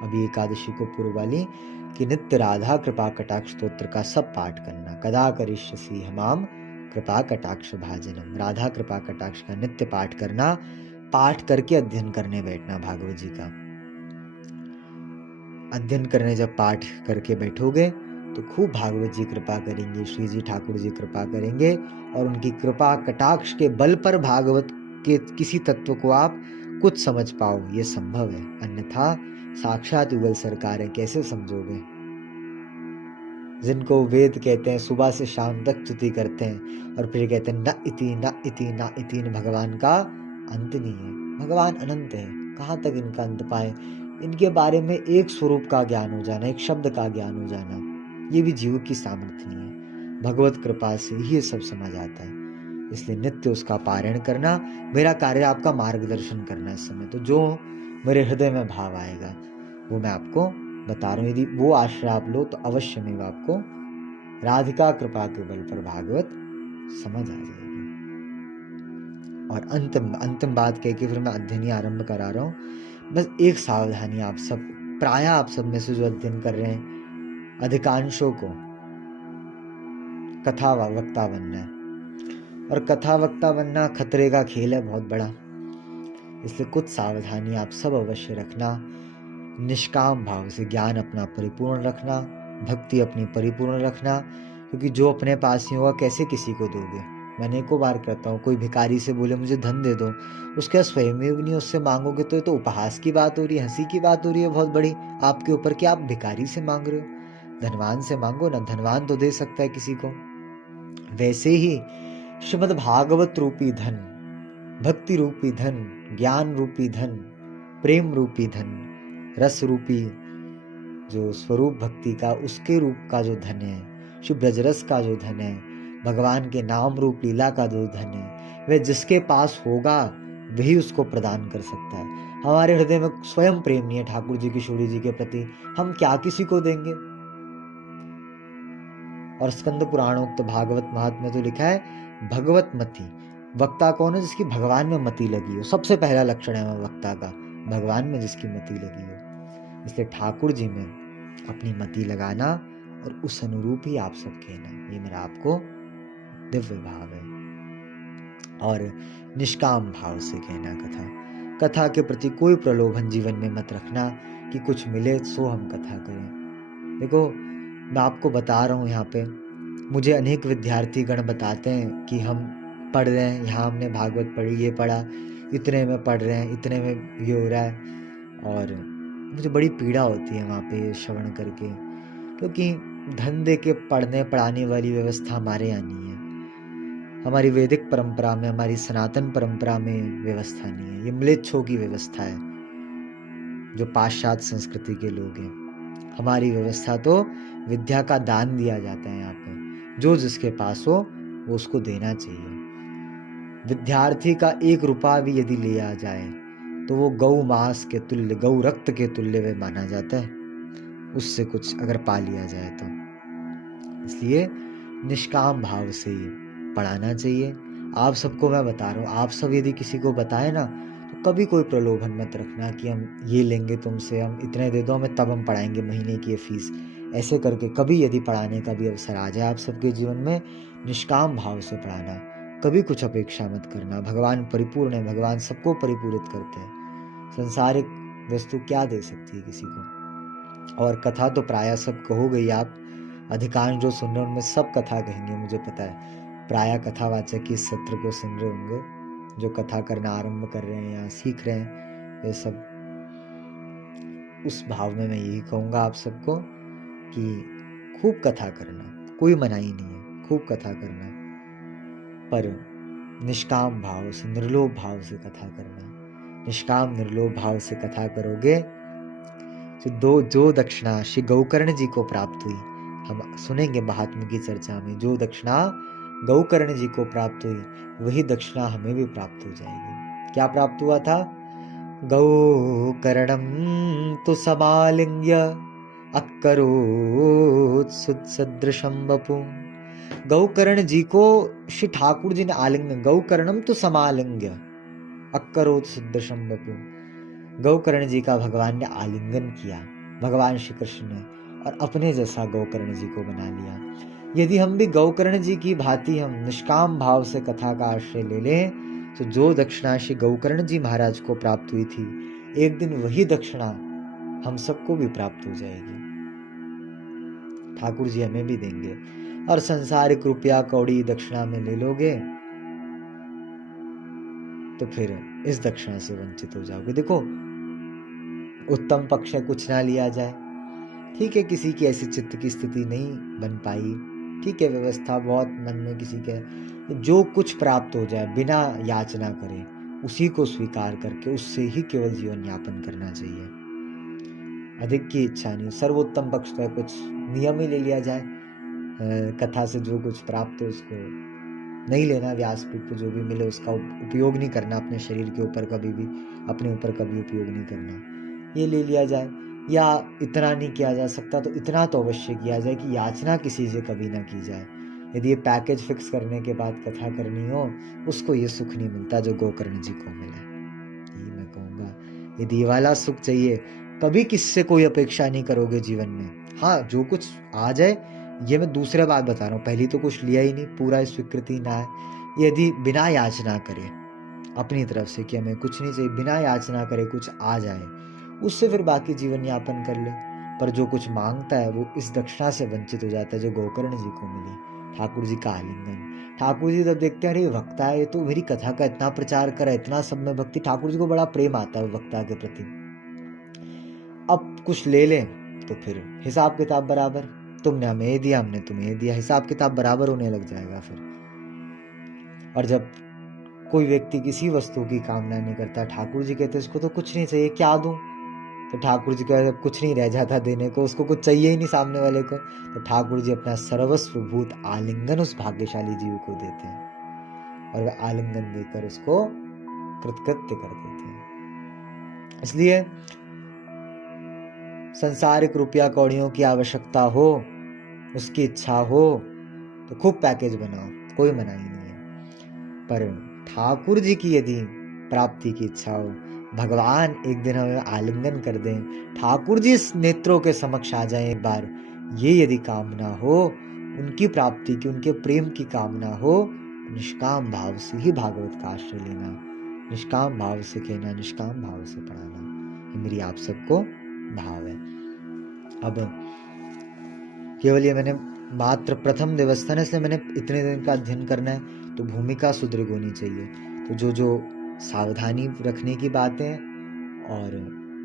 अभी एकादशी को पूर्व वाली कि नित्य राधा कृपा कटाक्ष स्तोत्र का सब पाठ करना। कदा करिष्यसि हमाम कृपा कटाक्ष भाजनम, राधा कृपा कटाक्ष का नित्य पाठ करना, पाठ करके अध्ययन करने बैठना भागवत जी का। अध्ययन करने जब पाठ करके बैठोगे तो खूब भागवत जी कृपा करेंगे, श्री जी ठाकुर जी कृपा करेंगे, और उनकी कृपा कटाक्ष के बल पर भागवत के किसी तत्व को आप कुछ समझ पाओ, ये संभव है। अन्यथा साक्षात युगल सरकार है, कैसे समझोगे? जिनको वेद कहते हैं सुबह से शाम तक स्तुति करते हैं और फिर कहते हैं न इति न इति न इति, भगवान का अंत नहीं है, भगवान अनंत है, कहाँ तक इनका अंत पाए? इनके बारे में एक स्वरूप का ज्ञान हो जाना, एक शब्द का ज्ञान हो जाना, ये भी जीव की सामर्थ्य नहीं है, भगवत कृपा से ही सब समझ आता है। इसलिए नित्य उसका पारायण करना, मेरा कार्य आपका मार्गदर्शन करना इस समय। तो जो मेरे हृदय में भाव आएगा वो मैं आपको बता रहा हूँ, यदि वो आश्रय आप लो तो अवश्य में आपको राधिका कृपा के बल पर भागवत समझ आ जाएगी। और अंतिम बात कह के फिर मैं अध्ययन आरंभ करा रहा हूँ। बस एक सावधानी, आप सब प्राय आप सब में से जो अध्ययन कर रहे हैं, अधिकांशों को कथा वक्ता बनना है, और कथा वक्ता बनना खतरे का खेल है बहुत बड़ा। इसलिए कुछ सावधानी आप सब अवश्य रखना। निष्काम भाव से ज्ञान अपना परिपूर्ण रखना, भक्ति अपनी परिपूर्ण रखना, क्योंकि जो अपने पास ही होगा कैसे किसी को दोगे। मैंने एको बार कहता हूँ, कोई भिखारी से बोले मुझे धन दे दो, उसके स्वयं भी नहीं उससे मांगोगे तो ये तो उपहास की बात हो रही है, हंसी की बात हो रही है बहुत बड़ी आपके ऊपर, कि आप भिखारी से मांग रहे हो। धनवान से मांगो ना, धनवान तो दे सकता है किसी को। वैसे ही श्रीमद् भागवत रूपी धन, भक्ति रूपी धन, ज्ञान रूपी धन, प्रेम रूपी धन, रस रूपी जो स्वरूप भक्ति का उसके रूप का जो धन है, शिव ब्रजरस का जो धन है, भगवान के नाम रूप लीला का जो धन है, वह जिसके पास होगा वही उसको प्रदान कर सकता है। हमारे हृदय में स्वयं प्रेम नहीं है ठाकुर जी किशोरी जी के प्रति, हम क्या किसी को देंगे। और स्कंद पुराणोक्त भागवत महात्म्य तो लिखा है भगवत मति। वक्ता कौन है? जिसकी भगवान में मति लगी हो। सबसे पहला लक्षण है वक्ता का, भगवान में जिसकी मति लगी हो। इसलिए ठाकुर जी में अपनी मति लगाना और उस अनुरूप ही आप सब कहना, ये मेरा आपको दिव्य भाव है। और निष्काम भाव से कहना कथा के प्रति कोई प्रलोभन जीवन में मत रखना कि कुछ मिले सो हम कथा करें। देखो मैं आपको बता रहा हूँ, यहाँ पे मुझे अनेक विद्यार्थी गण बताते हैं कि हम पढ़ रहे हैं, यहाँ हमने भागवत पढ़ी, ये पढ़ा, इतने में पढ़ रहे हैं, इतने में ये हो रहा है। और मुझे बड़ी पीड़ा होती है वहाँ पे श्रवण करके, क्योंकि धन दे के पढ़ने पढ़ाने वाली व्यवस्था हमारे यहाँ नहीं है। हमारी वैदिक परंपरा में, हमारी सनातन परंपरा में व्यवस्था नहीं है। ये म्लेच्छों की व्यवस्था है, जो पाश्चात्य संस्कृति के लोग हैं। हमारी व्यवस्था तो विद्या का दान दिया जाता है यहाँ पे, जो जिसके पास हो वो उसको देना चाहिए। विद्यार्थी का 1 रुपया भी यदि लिया जाए तो वो गौ मांस के तुल्य, गौ रक्त के तुल्य वे माना जाता है, उससे कुछ अगर पा लिया जाए तो। इसलिए निष्काम भाव से ये पढ़ाना चाहिए। आप सबको मैं बता रहा हूँ, आप सब यदि किसी को बताए ना तो कभी कोई प्रलोभन मत रखना कि हम ये लेंगे तुमसे, हम इतने दे दो हमें तब हम पढ़ाएंगे महीने की ये फीस। ऐसे करके कभी यदि पढ़ाने का भी अवसर आ जाए आप सबके जीवन में, निष्काम भाव से पढ़ाना, कभी कुछ अपेक्षा मत करना। भगवान परिपूर्ण है, भगवान सबको परिपूरित करते हैं। संसारिक वस्तु क्या दे सकती है किसी को। और कथा तो प्रायः सब कहोगे, आप अधिकांश जो सुन रहे हैं उनमें सब कथा कहेंगे, मुझे पता है। प्रायः कथावाचक की इस सत्र को सुन रहे होंगे, जो कथा करना आरंभ कर रहे हैं या सीख रहे हैं, वे सब उस भाव में मैं यही कहूँगा आप सबको कि खूब कथा करना, कोई मनाही नहीं है, खूब कथा करना, पर निष्काम भाव से, निर्लोभ भाव से कथा करना। निष्काम निर्लोभ भाव से कथा करोगे तो जो दक्षिणा श्री गौकर्ण जी को प्राप्त हुई, हम सुनेंगे महात्मा की चर्चा में, जो दक्षिणा गौकर्ण जी को प्राप्त हुई वही दक्षिणा हमें भी प्राप्त हो जाएगी। क्या प्राप्त हुआ था? गौकर्णम तु समालिंग्य अकरोत् सदृशम वपु। गौकर्ण जी को श्री ठाकुर जी ने आलिंगन, गौकर्णम तु समालिंग्य अकरोत् सदृशम वपु। गौकर्ण जी का भगवान ने आलिंगन किया, भगवान श्री कृष्ण ने, और अपने जैसा गौकर्ण जी को बना लिया। यदि हम भी गौकर्ण जी की भांति हम निष्काम भाव से कथा का आश्रय ले लें तो जो दक्षिणा श्री गौकर्ण जी महाराज को प्राप्त हुई थी, एक दिन वही दक्षिणा हम सबको भी प्राप्त हो जाएगी। ठाकुर जी हमें भी देंगे। और संसारिक रुपया कौड़ी दक्षिणा में ले लोगे तो फिर इस दक्षिणा से वंचित हो जाओगे। देखो उत्तम पक्ष है कुछ ना लिया जाए, ठीक है, किसी की ऐसी चित्त की स्थिति नहीं बन पाई, ठीक है, व्यवस्था बहुत मन में किसी के, जो कुछ प्राप्त हो जाए बिना याचना करे उसी को स्वीकार करके उससे ही केवल जीवन यापन करना चाहिए। अधिक की इच्छा नहीं। सर्वोत्तम पक्ष तो कुछ नियम ही ले लिया जाए, कथा से जो कुछ प्राप्त हो उसको नहीं लेना, व्यासपीठ पर जो भी मिले उसका उपयोग नहीं करना, अपने शरीर के ऊपर कभी भी, अपने ऊपर कभी उपयोग नहीं करना, ये ले लिया जाए। या इतना नहीं किया जा सकता तो इतना तो अवश्य किया जाए कि याचना किसी से कभी ना की जाए। यदि ये पैकेज फिक्स करने के बाद कथा करनी हो, उसको ये सुख नहीं मिलता जो गोकर्ण जी को मिला। ये मैं कहूँगा, यदि ये वाला सुख चाहिए, कभी किससे कोई अपेक्षा नहीं करोगे जीवन में। हाँ, जो कुछ आ जाए ये मैं दूसरे बात बता रहा हूँ, पहली तो कुछ लिया ही नहीं, पूरा स्वीकृति ना है। यदि बिना याचना करे अपनी तरफ से कि हमें कुछ नहीं चाहिए, बिना याचना करे कुछ आ जाए, उससे फिर बाकी जीवन यापन कर ले। पर जो कुछ मांगता है वो इस दक्षिणा से वंचित हो जाता है जो गोकर्ण जी को मिली, ठाकुर जी का आलिंगन। ठाकुर जी जब देखते हैं अरे वक्ता है, ये तो मेरी कथा का इतना प्रचार करे, इतना सब में भक्ति, ठाकुर जी को बड़ा प्रेम आता है वक्ता के प्रति। अब कुछ ले लें तो फिर हिसाब किताब बराबर, तुमने हमें दिया, हमने तुम्हें दिया, हिसाब किताब बराबर होने लग जाएगा फिर। और जब कोई व्यक्ति किसी वस्तु की कामना नहीं करता, ठाकुर जी कहते इसको तो कुछ नहीं चाहिए, क्या दूं? तो ठाकुर जी का जब कुछ नहीं रह जाता देने को, उसको कुछ चाहिए ही नहीं सामने वाले को, तो ठाकुर जी अपना सर्वस्व भूत आलिंगन उस भाग्यशाली जीव को देते हैं और वह आलिंगन देकर उसको कृतकृत्य कर देते हैं। इसलिए संसारिक रुपया कौड़ियों की आवश्यकता हो, उसकी इच्छा हो तो खूब पैकेज बनाओ, कोई मनाही नहीं है। पर ठाकुर जी की यदि प्राप्ति की इच्छा हो, भगवान एक दिन हमें आलिंगन कर दें, ठाकुर जी इस नेत्रों के समक्ष आ जाएं एक बार, ये यदि कामना हो, उनकी प्राप्ति की, उनके प्रेम की कामना हो, निष्काम भाव से ही भागवत का आश्रय लेना, निष्काम भाव से कहना, निष्काम भाव से पढ़ाना, ये मेरी आप सबको भाव है। अब केवल ये मैंने मात्र प्रथम दिवस था ना, इसलिए मैंने इतने दिन का अध्ययन करना है, तो भूमिका सुदृढ़ होनी चाहिए। तो जो जो सावधानी रखने की बातें और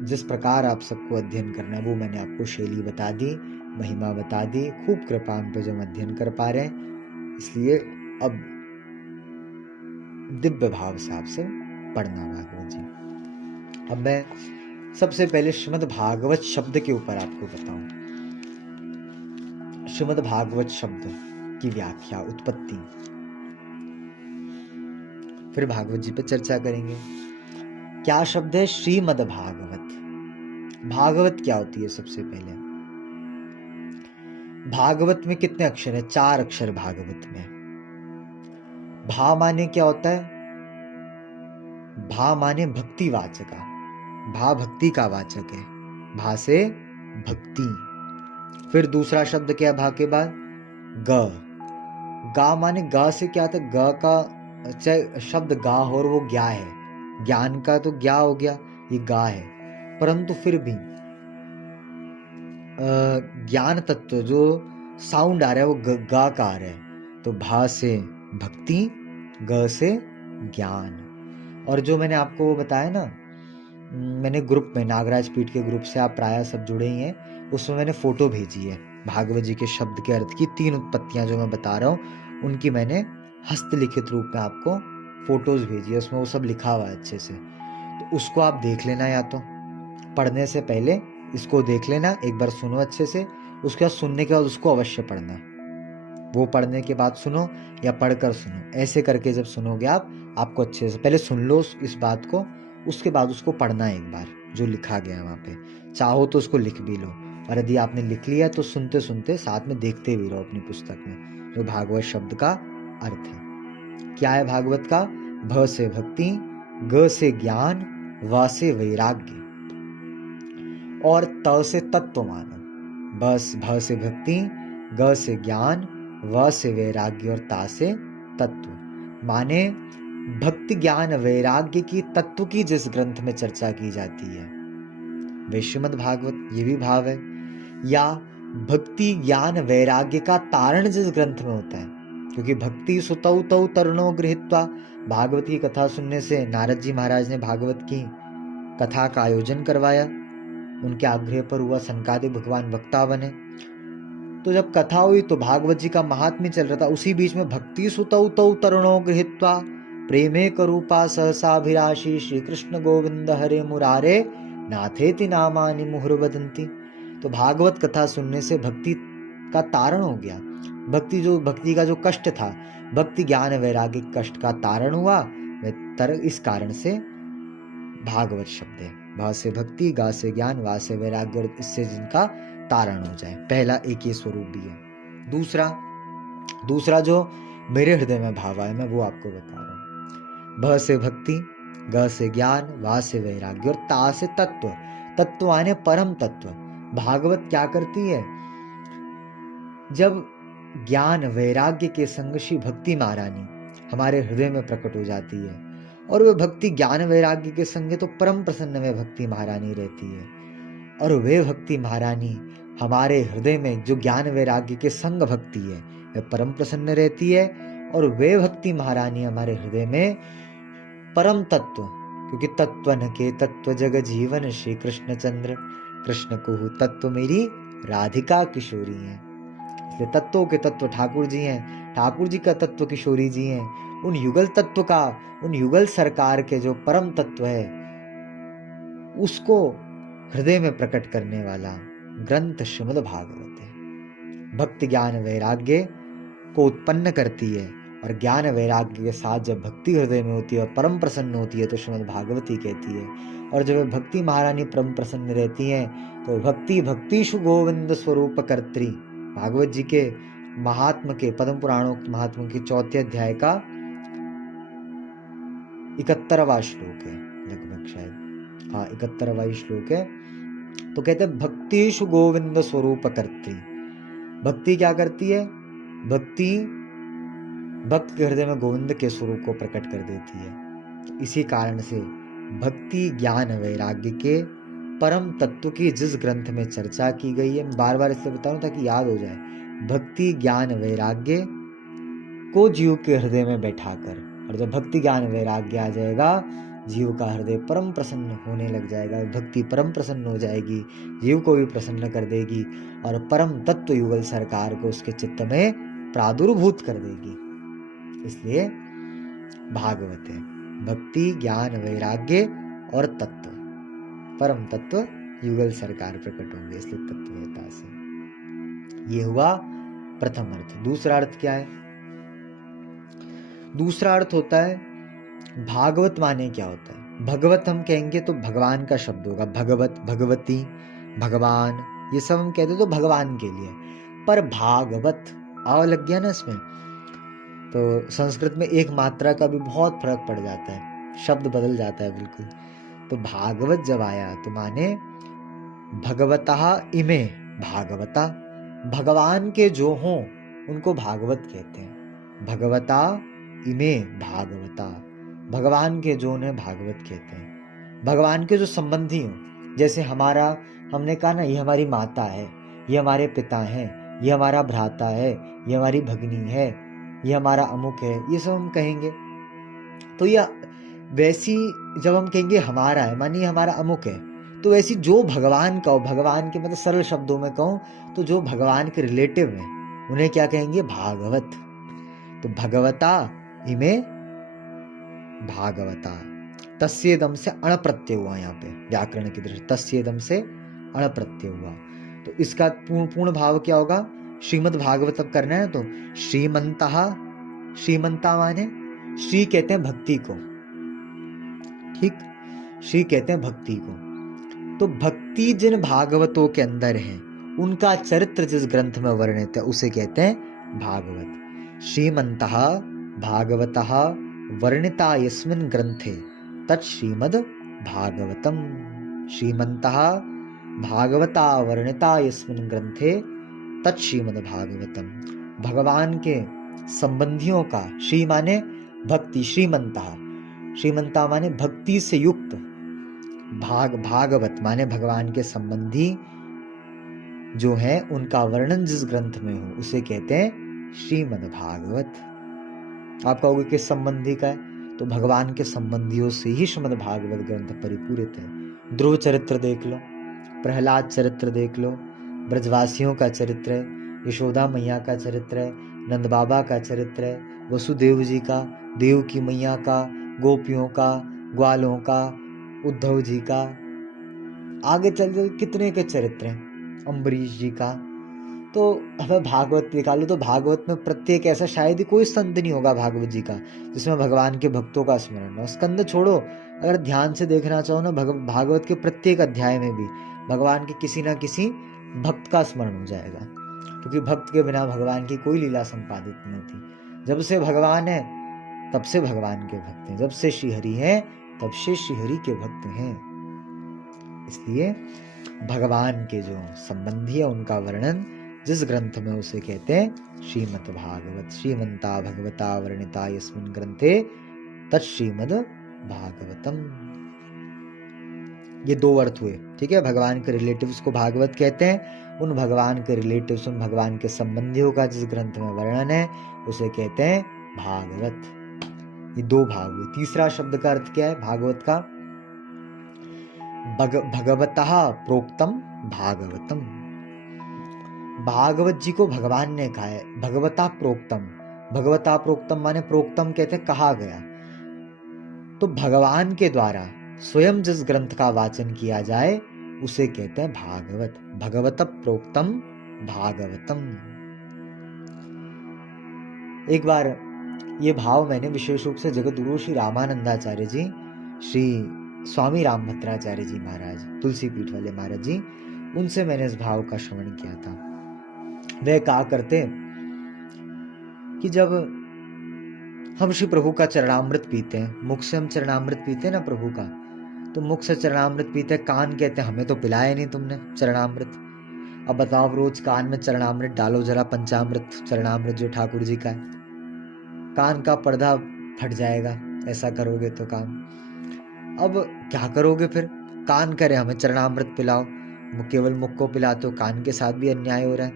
जिस प्रकार आप सबको अध्ययन करना है वो मैंने आपको शैली बता दी, महिमा बता दी, खूब कृपा हम पे जो हम अध्ययन कर पा रहे हैं। इसलिए अब दिव्य भाव से आपसे पढ़ना भागवत जी। अब मैं सबसे पहले श्रीमद् भागवत शब्द के ऊपर आपको बताऊं। श्रीमद् भागवत शब्द की व्याख्या, उत्पत्ति, फिर भागवत जी पर चर्चा करेंगे। क्या शब्द है श्रीमद् भागवत? भागवत क्या होती है? सबसे पहले भागवत में कितने अक्षर है? 4 अक्षर भागवत में। भा माने क्या होता है? भा माने भक्ति वाचका, भा भक्ति का वाचक है, भा से भक्ति। फिर दूसरा शब्द क्या है भा के बाद? ग। गा माने गा से क्या था? ग का चाहे शब्द गा हो और वो ज्ञा है, ज्ञान का तो ज्ञा हो गया, ये गा है, परंतु फिर भी ज्ञान तत्व जो साउंड आ रहा है वो गा का आ रहा है, तो भा से भक्ति, ग से ज्ञान। और जो मैंने आपको बताया ना, मैंने ग्रुप में, नागराज पीठ के ग्रुप से आप प्रायः सब जुड़े ही हैं, उसमें मैंने फोटो भेजी है भागवत जी के शब्द के अर्थ की। 3 उत्पत्तियां जो मैं बता रहा हूँ उनकी मैंने हस्तलिखित रूप में आपको फोटोज भेजी है, उसमें वो सब लिखा हुआ है अच्छे से, तो उसको आप देख लेना, या तो पढ़ने से पहले इसको देख लेना, एक बार सुनो अच्छे से, उसके बाद सुनने के बाद उसको अवश्य पढ़ना। वो पढ़ने के बाद सुनो या पढ़कर सुनो, ऐसे करके जब सुनोगे आपको अच्छे से पहले सुन लो इस बात को, उसके बाद उसको पढ़ना है एक बार जो लिखा गया है वहाँ पे। चाहो तो उसको लिख भी लो, और यदि आपने लिख लिया तो सुनते सुनते साथ में देखते भी रहो अपनी पुस्तक में जो भागवत शब्द का अर्थ है। क्या है भागवत का? भ से भक्ति, ग से ज्ञान, व से वैराग्य और त से तत्व मानव। बस भ से भक्ति, ग से ज्ञान, व से वैराग्य और ता से तत्व। माने भक्ति ज्ञान वैराग्य की, तत्व की जिस ग्रंथ में चर्चा की जाती है वे श्रीमद् भागवत, ये भी भाव है। या भक्ति ज्ञान वैराग्य का तारण जिस ग्रंथ में होता है, क्योंकि भक्ति सुतौ तौ तरुणो गृहीत्वा, भागवत की कथा सुनने से नारद जी महाराज ने भागवत की कथा का आयोजन करवाया, उनके आग्रह पर हुआ, सनकादिक भगवान वक्ता बने। तो जब कथा हुई तो भागवत जी का महात्म्य चल रहा था, उसी बीच में भक्ति सुतौ तौ तरुणो गृहीत्वा प्रेमे करूपा सहसाभिलाषी श्री कृष्ण गोविंद हरे मुरारे नाथेति नामानि मुहुर्वदन्ति। तो भागवत कथा सुनने से भक्ति का तारण हो गया, भक्ति का जो कष्ट था, भक्ति ज्ञान वैराग्य कष्ट का तारण हुआ, इस कारण से भागवत शब्द है। भा से भक्ति, गा से ज्ञान, वा से वैराग्य, इससे जिनका तारण हो जाए। पहला एक ये स्वरूप भी है। दूसरा जो मेरे हृदय में भाव है मैं वो आपको बता रहा हूँ। भ से भक्ति, ग से ज्ञान, वा से वैराग्य और ता से तत्व। तत्व आने परम तत्व। भागवत क्या करती है? जब ज्ञान वैराग्य के संग श्री भक्ति महारानी हमारे हृदय में प्रकट हो जाती है, और वह भक्ति ज्ञान वैराग्य के संग तो परम प्रसन्न में भक्ति महारानी रहती है, और वे भक्ति महारानी हमारे हृदय में जो ज्ञान वैराग्य के संग भक्ति है वह परम प्रसन्न रहती है, और वे भक्ति महारानी हमारे हृदय में परम तत्व, क्योंकि तत्व न के तत्व जग जीवन श्री कृष्ण चंद्र, कृष्ण को तत्व मेरी राधिका किशोरी है। इसलिए तत्वों के तत्व ठाकुर जी हैं, ठाकुर जी का तत्व किशोरी जी हैं। उन युगल तत्व का, उन युगल सरकार के जो परम तत्व है उसको हृदय में प्रकट करने वाला ग्रंथ श्रीमद् भागवत है। भक्ति ज्ञान वैराग्य को उत्पन्न करती है, और ज्ञान वैराग्य के साथ जब भक्ति हृदय में होती है और परम प्रसन्न होती है तो श्रीमद् भागवती कहती है। और जब भक्ति महारानी परम प्रसन्न रहती हैं तो भक्ति भक्तिषु गोविंद स्वरूप कर्त्री, भागवत जी के महात्म के पद्म पुराणों महात्म के 4 अध्याय का 71वां श्लोक है लगभग, शायद हाँ 71वां श्लोक है। तो कहते हैं भक्तिषु गोविंद स्वरूप कर्त्री। भक्ति क्या करती है? भक्ति भक्त के हृदय में गोविंद के स्वरूप को प्रकट कर देती है। तो इसी कारण से भक्ति ज्ञान वैराग्य के परम तत्व की जिस ग्रंथ में चर्चा की गई है, मैं बार बार इसलिए बता रहा हूं ताकि याद हो जाए, भक्ति ज्ञान वैराग्य को जीव के हृदय में बैठाकर, और जब भक्ति ज्ञान वैराग्य आ जाएगा जीव का हृदय परम प्रसन्न होने लग जाएगा, भक्ति परम प्रसन्न हो जाएगी, जीव को भी प्रसन्न कर देगी और परम तत्व युगल सरकार को उसके चित्त में प्रादुर्भूत कर देगी। इसलिए भागवत है भक्ति ज्ञान वैराग्य और तत्व, परम तत्व युगल सरकार प्रकट होंगे, इसलिए तत्ववेता से। ये हुआ प्रथम अर्थ। दूसरा अर्थ क्या है? दूसरा अर्थ होता है भागवत माने क्या होता है? भगवत हम कहेंगे तो भगवान का शब्द होगा, भगवत भगवती भगवान ये सब हम कहते तो भगवान के लिए, पर भागवत आ लग गया ना इसमें, तो संस्कृत में एक मात्रा का भी बहुत फर्क पड़ जाता है, शब्द बदल जाता है बिल्कुल। तो भागवत जब आया तो माने भगवतः इमे भागवता, भगवान के जो हों उनको भागवत कहते हैं। भगवता इमे भागवता, भगवान के जो उन्हें भागवत कहते हैं। भगवान के जो संबंधी हों, जैसे हमारा, हमने कहा ना ये हमारी माता है, ये हमारे पिता हैं, ये हमारा भ्राता है, ये हमारी भगिनी है, ये हमारा अमुक है, ये सब हम कहेंगे। तो यह वैसी जब हम कहेंगे हमारा है मानिए हमारा अमुक है, तो वैसी जो भगवान का हो, भगवान के मतलब सरल शब्दों में कहूं तो जो भगवान के रिलेटिव हैं उन्हें क्या कहेंगे? भागवत। तो भगवता इमे भागवता, तस्येदम से अण प्रत्यय हुआ, यहाँ पे व्याकरण की दृष्टि तस्येदम से अण प्रत्यय हुआ। तो इसका पूर्ण भाव क्या होगा? श्रीमद् भागवत अब करना है तो श्रीमंतः, श्रीमंता माने श्री कहते हैं भक्ति को, ठीक, श्री कहते हैं भक्ति को। तो भक्ति जिन भागवतों के अंदर है उनका चरित्र जिस ग्रंथ में वर्णित है उसे कहते हैं भागवत। श्रीमंतः भागवतः वर्णिता यस्मिन् ग्रंथे तत् श्रीमद् भागवतम। श्रीमंतः भागवता वर्णिता यस्मिन् ग्रंथे तत् श्रीमद् भागवतम। भगवान के संबंधियों का, श्री माने भक्ति, श्रीमंतः, श्रीमंता माने भक्ति से युक्त, भागवत माने भगवान के संबंधी जो है उनका वर्णन जिस ग्रंथ में हो उसे कहते हैं श्रीमद् भागवत। आप कहोगे किस संबंधी का है? तो भगवान के संबंधियों से ही श्रीमद् भागवत ग्रंथ परिपूरित है। ध्रुव चरित्र देख लो, प्रहलाद चरित्र देख लो, ब्रजवासियों का चरित्र है, यशोदा मैया का चरित्र है, नंद बाबा का चरित्र है, वसुदेव जी का, देव की मैया का, गोपियों का, ग्वालों का, उद्धव जी का, आगे चल चल कितने के चरित्र हैं, अम्बरीश जी का। तो हमें भागवत निकालो तो भागवत में प्रत्येक ऐसा शायद ही कोई संत नहीं होगा भागवत जी का जिसमें भगवान के भक्तों का स्मरण हो। स्कंद छोड़ो, अगर ध्यान से देखना चाहो ना भागवत के प्रत्येक अध्याय में भी भगवान के किसी ना किसी भक्त का स्मरण हो जाएगा, क्योंकि भक्त के बिना भगवान की कोई लीला संपादित नहीं होती। जब से भगवान है तब से भगवान के भक्त हैं, जब से श्रीहरि हैं तब से श्रीहरि के भक्त हैं। इसलिए भगवान के जो संबंधी है उनका वर्णन जिस ग्रंथ में, उसे कहते हैं श्रीमद् भागवत। श्रीमंता भगवता वर्णिता यस्मिन् ग्रंथे तत्श्रीमद् भागवतम। ये दो अर्थ हुए, ठीक है। भगवान के रिलेटिव्स को भागवत कहते हैं, उन भगवान के रिलेटिव्स, उन भगवान के संबंधियों का जिस ग्रंथ में वर्णन है उसे कहते हैं भागवत। ये दो भाग हुए। तीसरा शब्द का अर्थ क्या है भागवत का? भगवतः प्रोक्तम भागवतम। भागवत जी को भगवान ने कहा है। भगवता प्रोक्तम, भगवता प्रोक्तम माने प्रोक्तम कहते हैं कहा गया। तो भगवान के द्वारा स्वयं जिस ग्रंथ का वाचन किया जाए उसे कहते हैं भागवत। भगवत प्रोक्तम भागवतम। एक बार ये भाव मैंने विशेष रूप से जगतगुरु श्री रामानंदाचार्य जी, श्री स्वामी रामभद्राचार्य जी महाराज, तुलसी पीठ वाले महाराज जी, उनसे मैंने इस भाव का श्रवण किया था। वे कहा करते कि जब हम श्री प्रभु का चरणामृत पीते हैं, मुख से हम चरणामृत पीते हैं ना प्रभु का, तो मुख से चरणामृत पीते हैं, कान कहते हैं हमें तो पिलाया नहीं तुमने चरणामृत। अब बताओ, रोज कान में चरणामृत डालो जरा, पंचामृत चरणामृत जो ठाकुर जी का है, कान का पर्दा फट जाएगा ऐसा करोगे तो काम। अब क्या करोगे फिर? कान करे हमें चरणामृत पिलाओ, केवल मुख को पिलाते हो, कान के साथ भी अन्याय हो रहा है।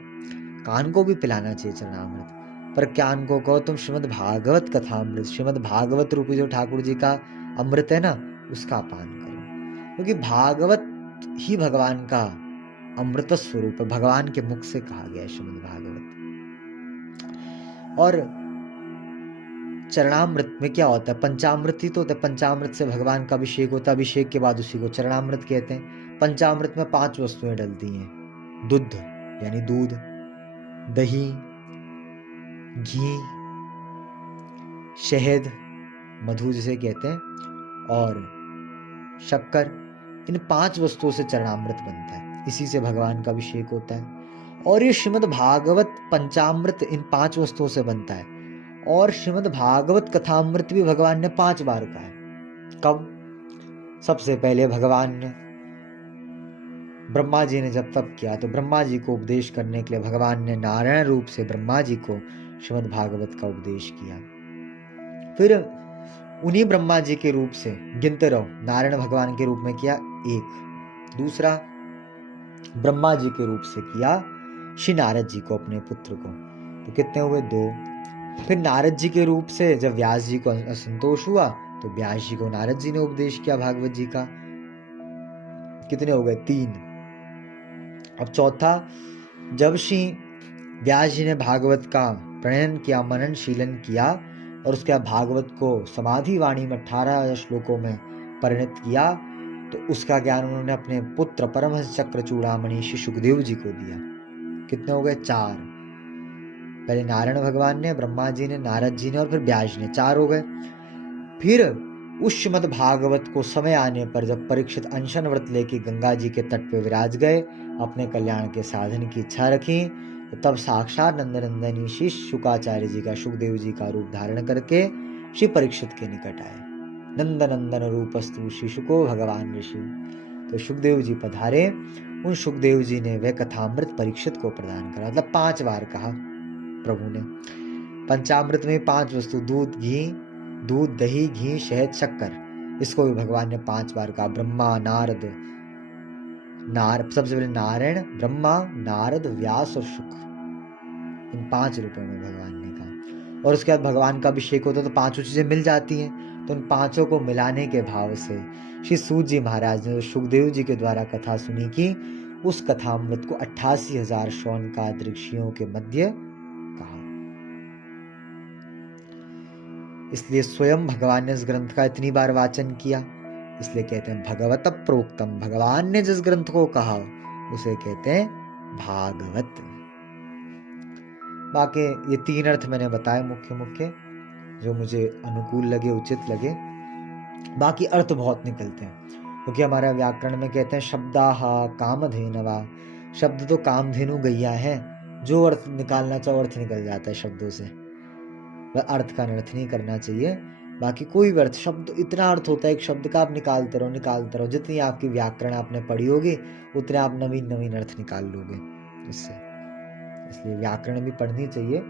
कान को भी पिलाना चाहिए चरणामृत, पर कान को कहो तुम श्रीमद् भागवत कथामृत, श्रीमद् भागवत रूपी जो ठाकुर जी का अमृत है ना, उसका पान करो, क्योंकि भागवत ही भगवान का अमृत स्वरूप है। भगवान के मुख से कहा गया है श्रीमद् भागवत। और चरणामृत में क्या होता है? पंचामृत ही तो होता है। पंचामृत से भगवान का अभिषेक होता है, अभिषेक के बाद उसी को चरणामृत कहते हैं। पंचामृत में 5 वस्तुएं डलती हैं। दुध यानी दूध, दही, घी, शहद, मधु जिसे कहते हैं, और शक्कर। इन 5 वस्तुओं से चरणामृत बनता है, इसी से भगवान का अभिषेक होता है। और ये श्रीमद् भागवत पंचामृत इन 5 वस्तुओं से बनता है। और श्रीमद् भागवत कथामृत भी भगवान ने 5 बार कहा है। कब? सबसे पहले भगवान ने, ब्रह्मा जी ने जब तप किया तो ब्रह्मा जी को उपदेश करने के लिए भगवान ने नारायण रूप से ब्रह्मा जी को श्रीमद् भागवत का उपदेश किया। फिर उन्हीं ब्रह्मा जी के रूप से, गिनते रहो, नारायण भगवान के रूप में किया 1, दूसरा ब्रह्मा जी के रूप से किया श्री नारद जी को, अपने पुत्र को, तो कितने हुए? 2। फिर नारद जी के रूप से जब व्यास जी को असंतोष हुआ तो व्यास जी को नारद जी ने उपदेश किया भागवत जी का, कितने हो गए? 3। अब चौथा, जब श्री व्यास जी ने भागवत का प्रणयन किया, मनन शीलन किया, और उसके बाद भागवत को समाधि वाणी में 18 श्लोकों में परिणत किया, तो उसका ज्ञान उन्होंने अपने पुत्र परमहंस चक्र चूड़ामणि श्री सुखदेव जी को दिया। कितने हो गए? 4। पहले नारायण भगवान ने, ब्रह्मा जी ने, नारद जी ने, और फिर व्यास ने, 4 हो गए। फिर उस श्रीमद् भागवत को समय आने पर जब परीक्षित अनशन व्रत लेके गंगा जी के तट पे विराज गए, अपने कल्याण के साधन की इच्छा रखी, तो तब साक्षात नंदनंदनी श्री शुकाचार्य जी का, सुखदेव जी का रूप धारण करके श्री परीक्षित के निकट आए। नंदनंदन रूपस्तु श्री शुको भगवान ऋषि। तो सुखदेव जी पधारे, उन सुखदेव जी ने वह कथामृत परीक्षित को प्रदान करा। मतलब 5 बार कहा प्रभु ने। पंचामृत में 5 वस्तु, दूध, घी, दूध, दही, घी, शहद, शक्कर, इसको भी भगवान ने 5 बार कहा। ब्रह्मा, नारद, सबसे पहले नारायण, ब्रह्मा, नारद, व्यास और शुक, इन 5 रूपों में भगवान ने कहा। और उसके बाद भगवान का अभिषेक होता तो 5 चीजें मिल जाती हैं, तो उन 5 को मिलाने के भाव से श्री सूत जी महाराज ने सुखदेव जी के द्वारा कथा सुनी कि उस कथामृत को 88,000 शौनकाद ऋषियों के मध्य कहा। इसलिए स्वयं भगवान ने इस ग्रंथ का इतनी बार वाचन किया, इसलिए कहते हैं भगवत प्रोक्तम। भगवान ने जिस ग्रंथ को कहा उसे कहते हैं भागवत। बाकी ये 3 अर्थ मैंने बताए मुख्य मुख्य, जो मुझे अनुकूल लगे, उचित लगे। बाकी अर्थ बहुत निकलते हैं, क्योंकि हमारा व्याकरण में कहते हैं शब्दाह कामधेनवा। शब्द तो कामधेनु गैया है, जो अर्थ निकालना चाहो अर्थ निकल जाता है शब्दों से। वह अर्थ का अनर्थ नहीं करना चाहिए। बाकी कोई भी अर्थ, शब्द इतना अर्थ होता है एक शब्द का, आप निकालते रहो। जितनी आपकी व्याकरण आपने पढ़ी होगी उतने आप नवीन नवीन अर्थ निकाल लोगे इससे। इसलिए व्याकरण भी पढ़नी चाहिए।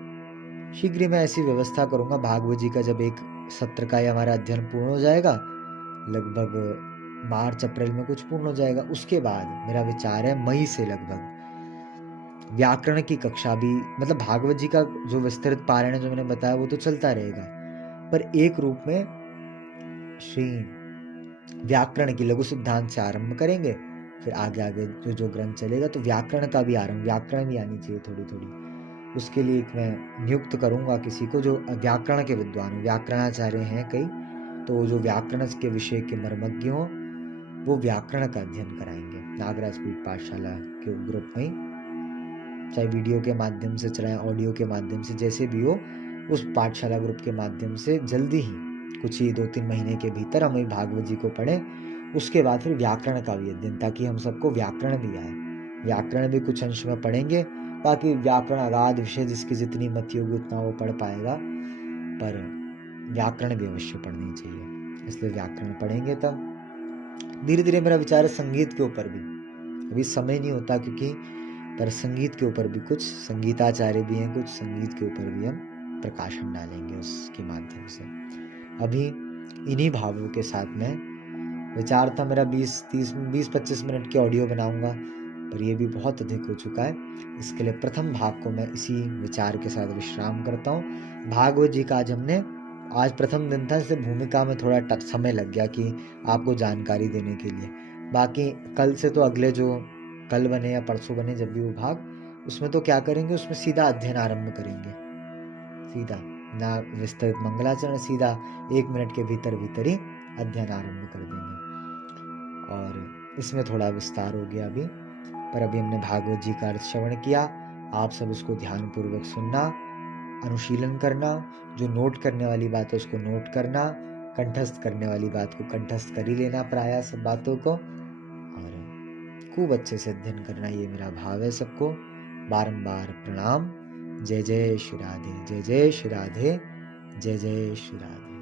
शीघ्र ही मैं ऐसी व्यवस्था करूँगा, भागवत जी का जब एक सत्र का हमारा अध्ययन पूर्ण हो जाएगा, लगभग मार्च अप्रैल में कुछ पूर्ण हो जाएगा, उसके बाद मेरा विचार है मई से लगभग व्याकरण की कक्षा भी, मतलब भागवत जी का जो विस्तृत पारायण जो मैंने बताया वो तो चलता रहेगा, पर एक रूप में श्री व्याकरण की लघु सिद्धांत से आरंभ करेंगे, फिर आगे आगे जो जो ग्रंथ चलेगा, तो व्याकरण का भी आरंभ, व्याकरण भी आनी चाहिए थोड़ी थोड़ी। उसके लिए एक मैं नियुक्त करूंगा किसी को जो व्याकरण के विद्वान, व्याकरणाचार्य हैं कई, तो जो व्याकरण के विषय के मर्मज्ञ हों, वो व्याकरण का अध्ययन कराएंगे नागराज पीठ पाठशाला के ग्रुप में, चाहे वीडियो के माध्यम से, चाहे ऑडियो के माध्यम से, जैसे भी हो, उस पाठशाला ग्रुप के माध्यम से जल्दी ही कुछ ही 2-3 महीने के भीतर हम भागवत जी को पढ़ें। उसके बाद फिर व्याकरण का भी अध्ययन, ताकि हम सबको व्याकरण भी आए। व्याकरण भी कुछ अंश में पढ़ेंगे, बाकी व्याकरण अगाध विषय, जिसकी जितनी मति होगी उतना वो पढ़ पाएगा, पर व्याकरण भी अवश्य पढ़नी चाहिए, इसलिए व्याकरण पढ़ेंगे। तब धीरे धीरे मेरा विचार है संगीत के ऊपर भी, अभी समय नहीं होता क्योंकि, पर संगीत के ऊपर भी कुछ संगीताचार्य भी हैं, कुछ संगीत के ऊपर भी हम प्रकाशन डालेंगे उसके माध्यम से। अभी इन्हीं भावों के साथ में विचार था मेरा 20-25 मिनट की ऑडियो बनाऊंगा, पर ये भी बहुत अधिक हो चुका है। इसके लिए प्रथम भाग को मैं इसी विचार के साथ विश्राम करता हूँ। भागवत जी का आज प्रथम दिन था, इसलिए भूमिका में थोड़ा समय लग गया कि आपको जानकारी देने के लिए। बाकी कल से तो अगले जो कल बने या परसों बने, जब भी वो भाग, उसमें तो क्या करेंगे, उसमें सीधा अध्ययन आरंभ करेंगे, सीधा ना विस्तृत मंगलाचरण, सीधा 1 मिनट के भीतर भीतर ही अध्ययन आरंभ कर देंगे। और इसमें थोड़ा विस्तार हो गया अभी, पर अभी हमने भागवत जी का अर्थ श्रवण किया। आप सब इसको ध्यानपूर्वक सुनना, अनुशीलन करना, जो नोट करने वाली बात है उसको नोट करना, कंठस्थ करने वाली बात को कंठस्थ कर ही लेना प्रायः सब बातों को, और खूब अच्छे से अध्ययन करना, ये मेरा भाव है सबको। बारंबार प्रणाम। जय जय श्री राधे, जय जय श्री राधे, जय जय श्री राधे।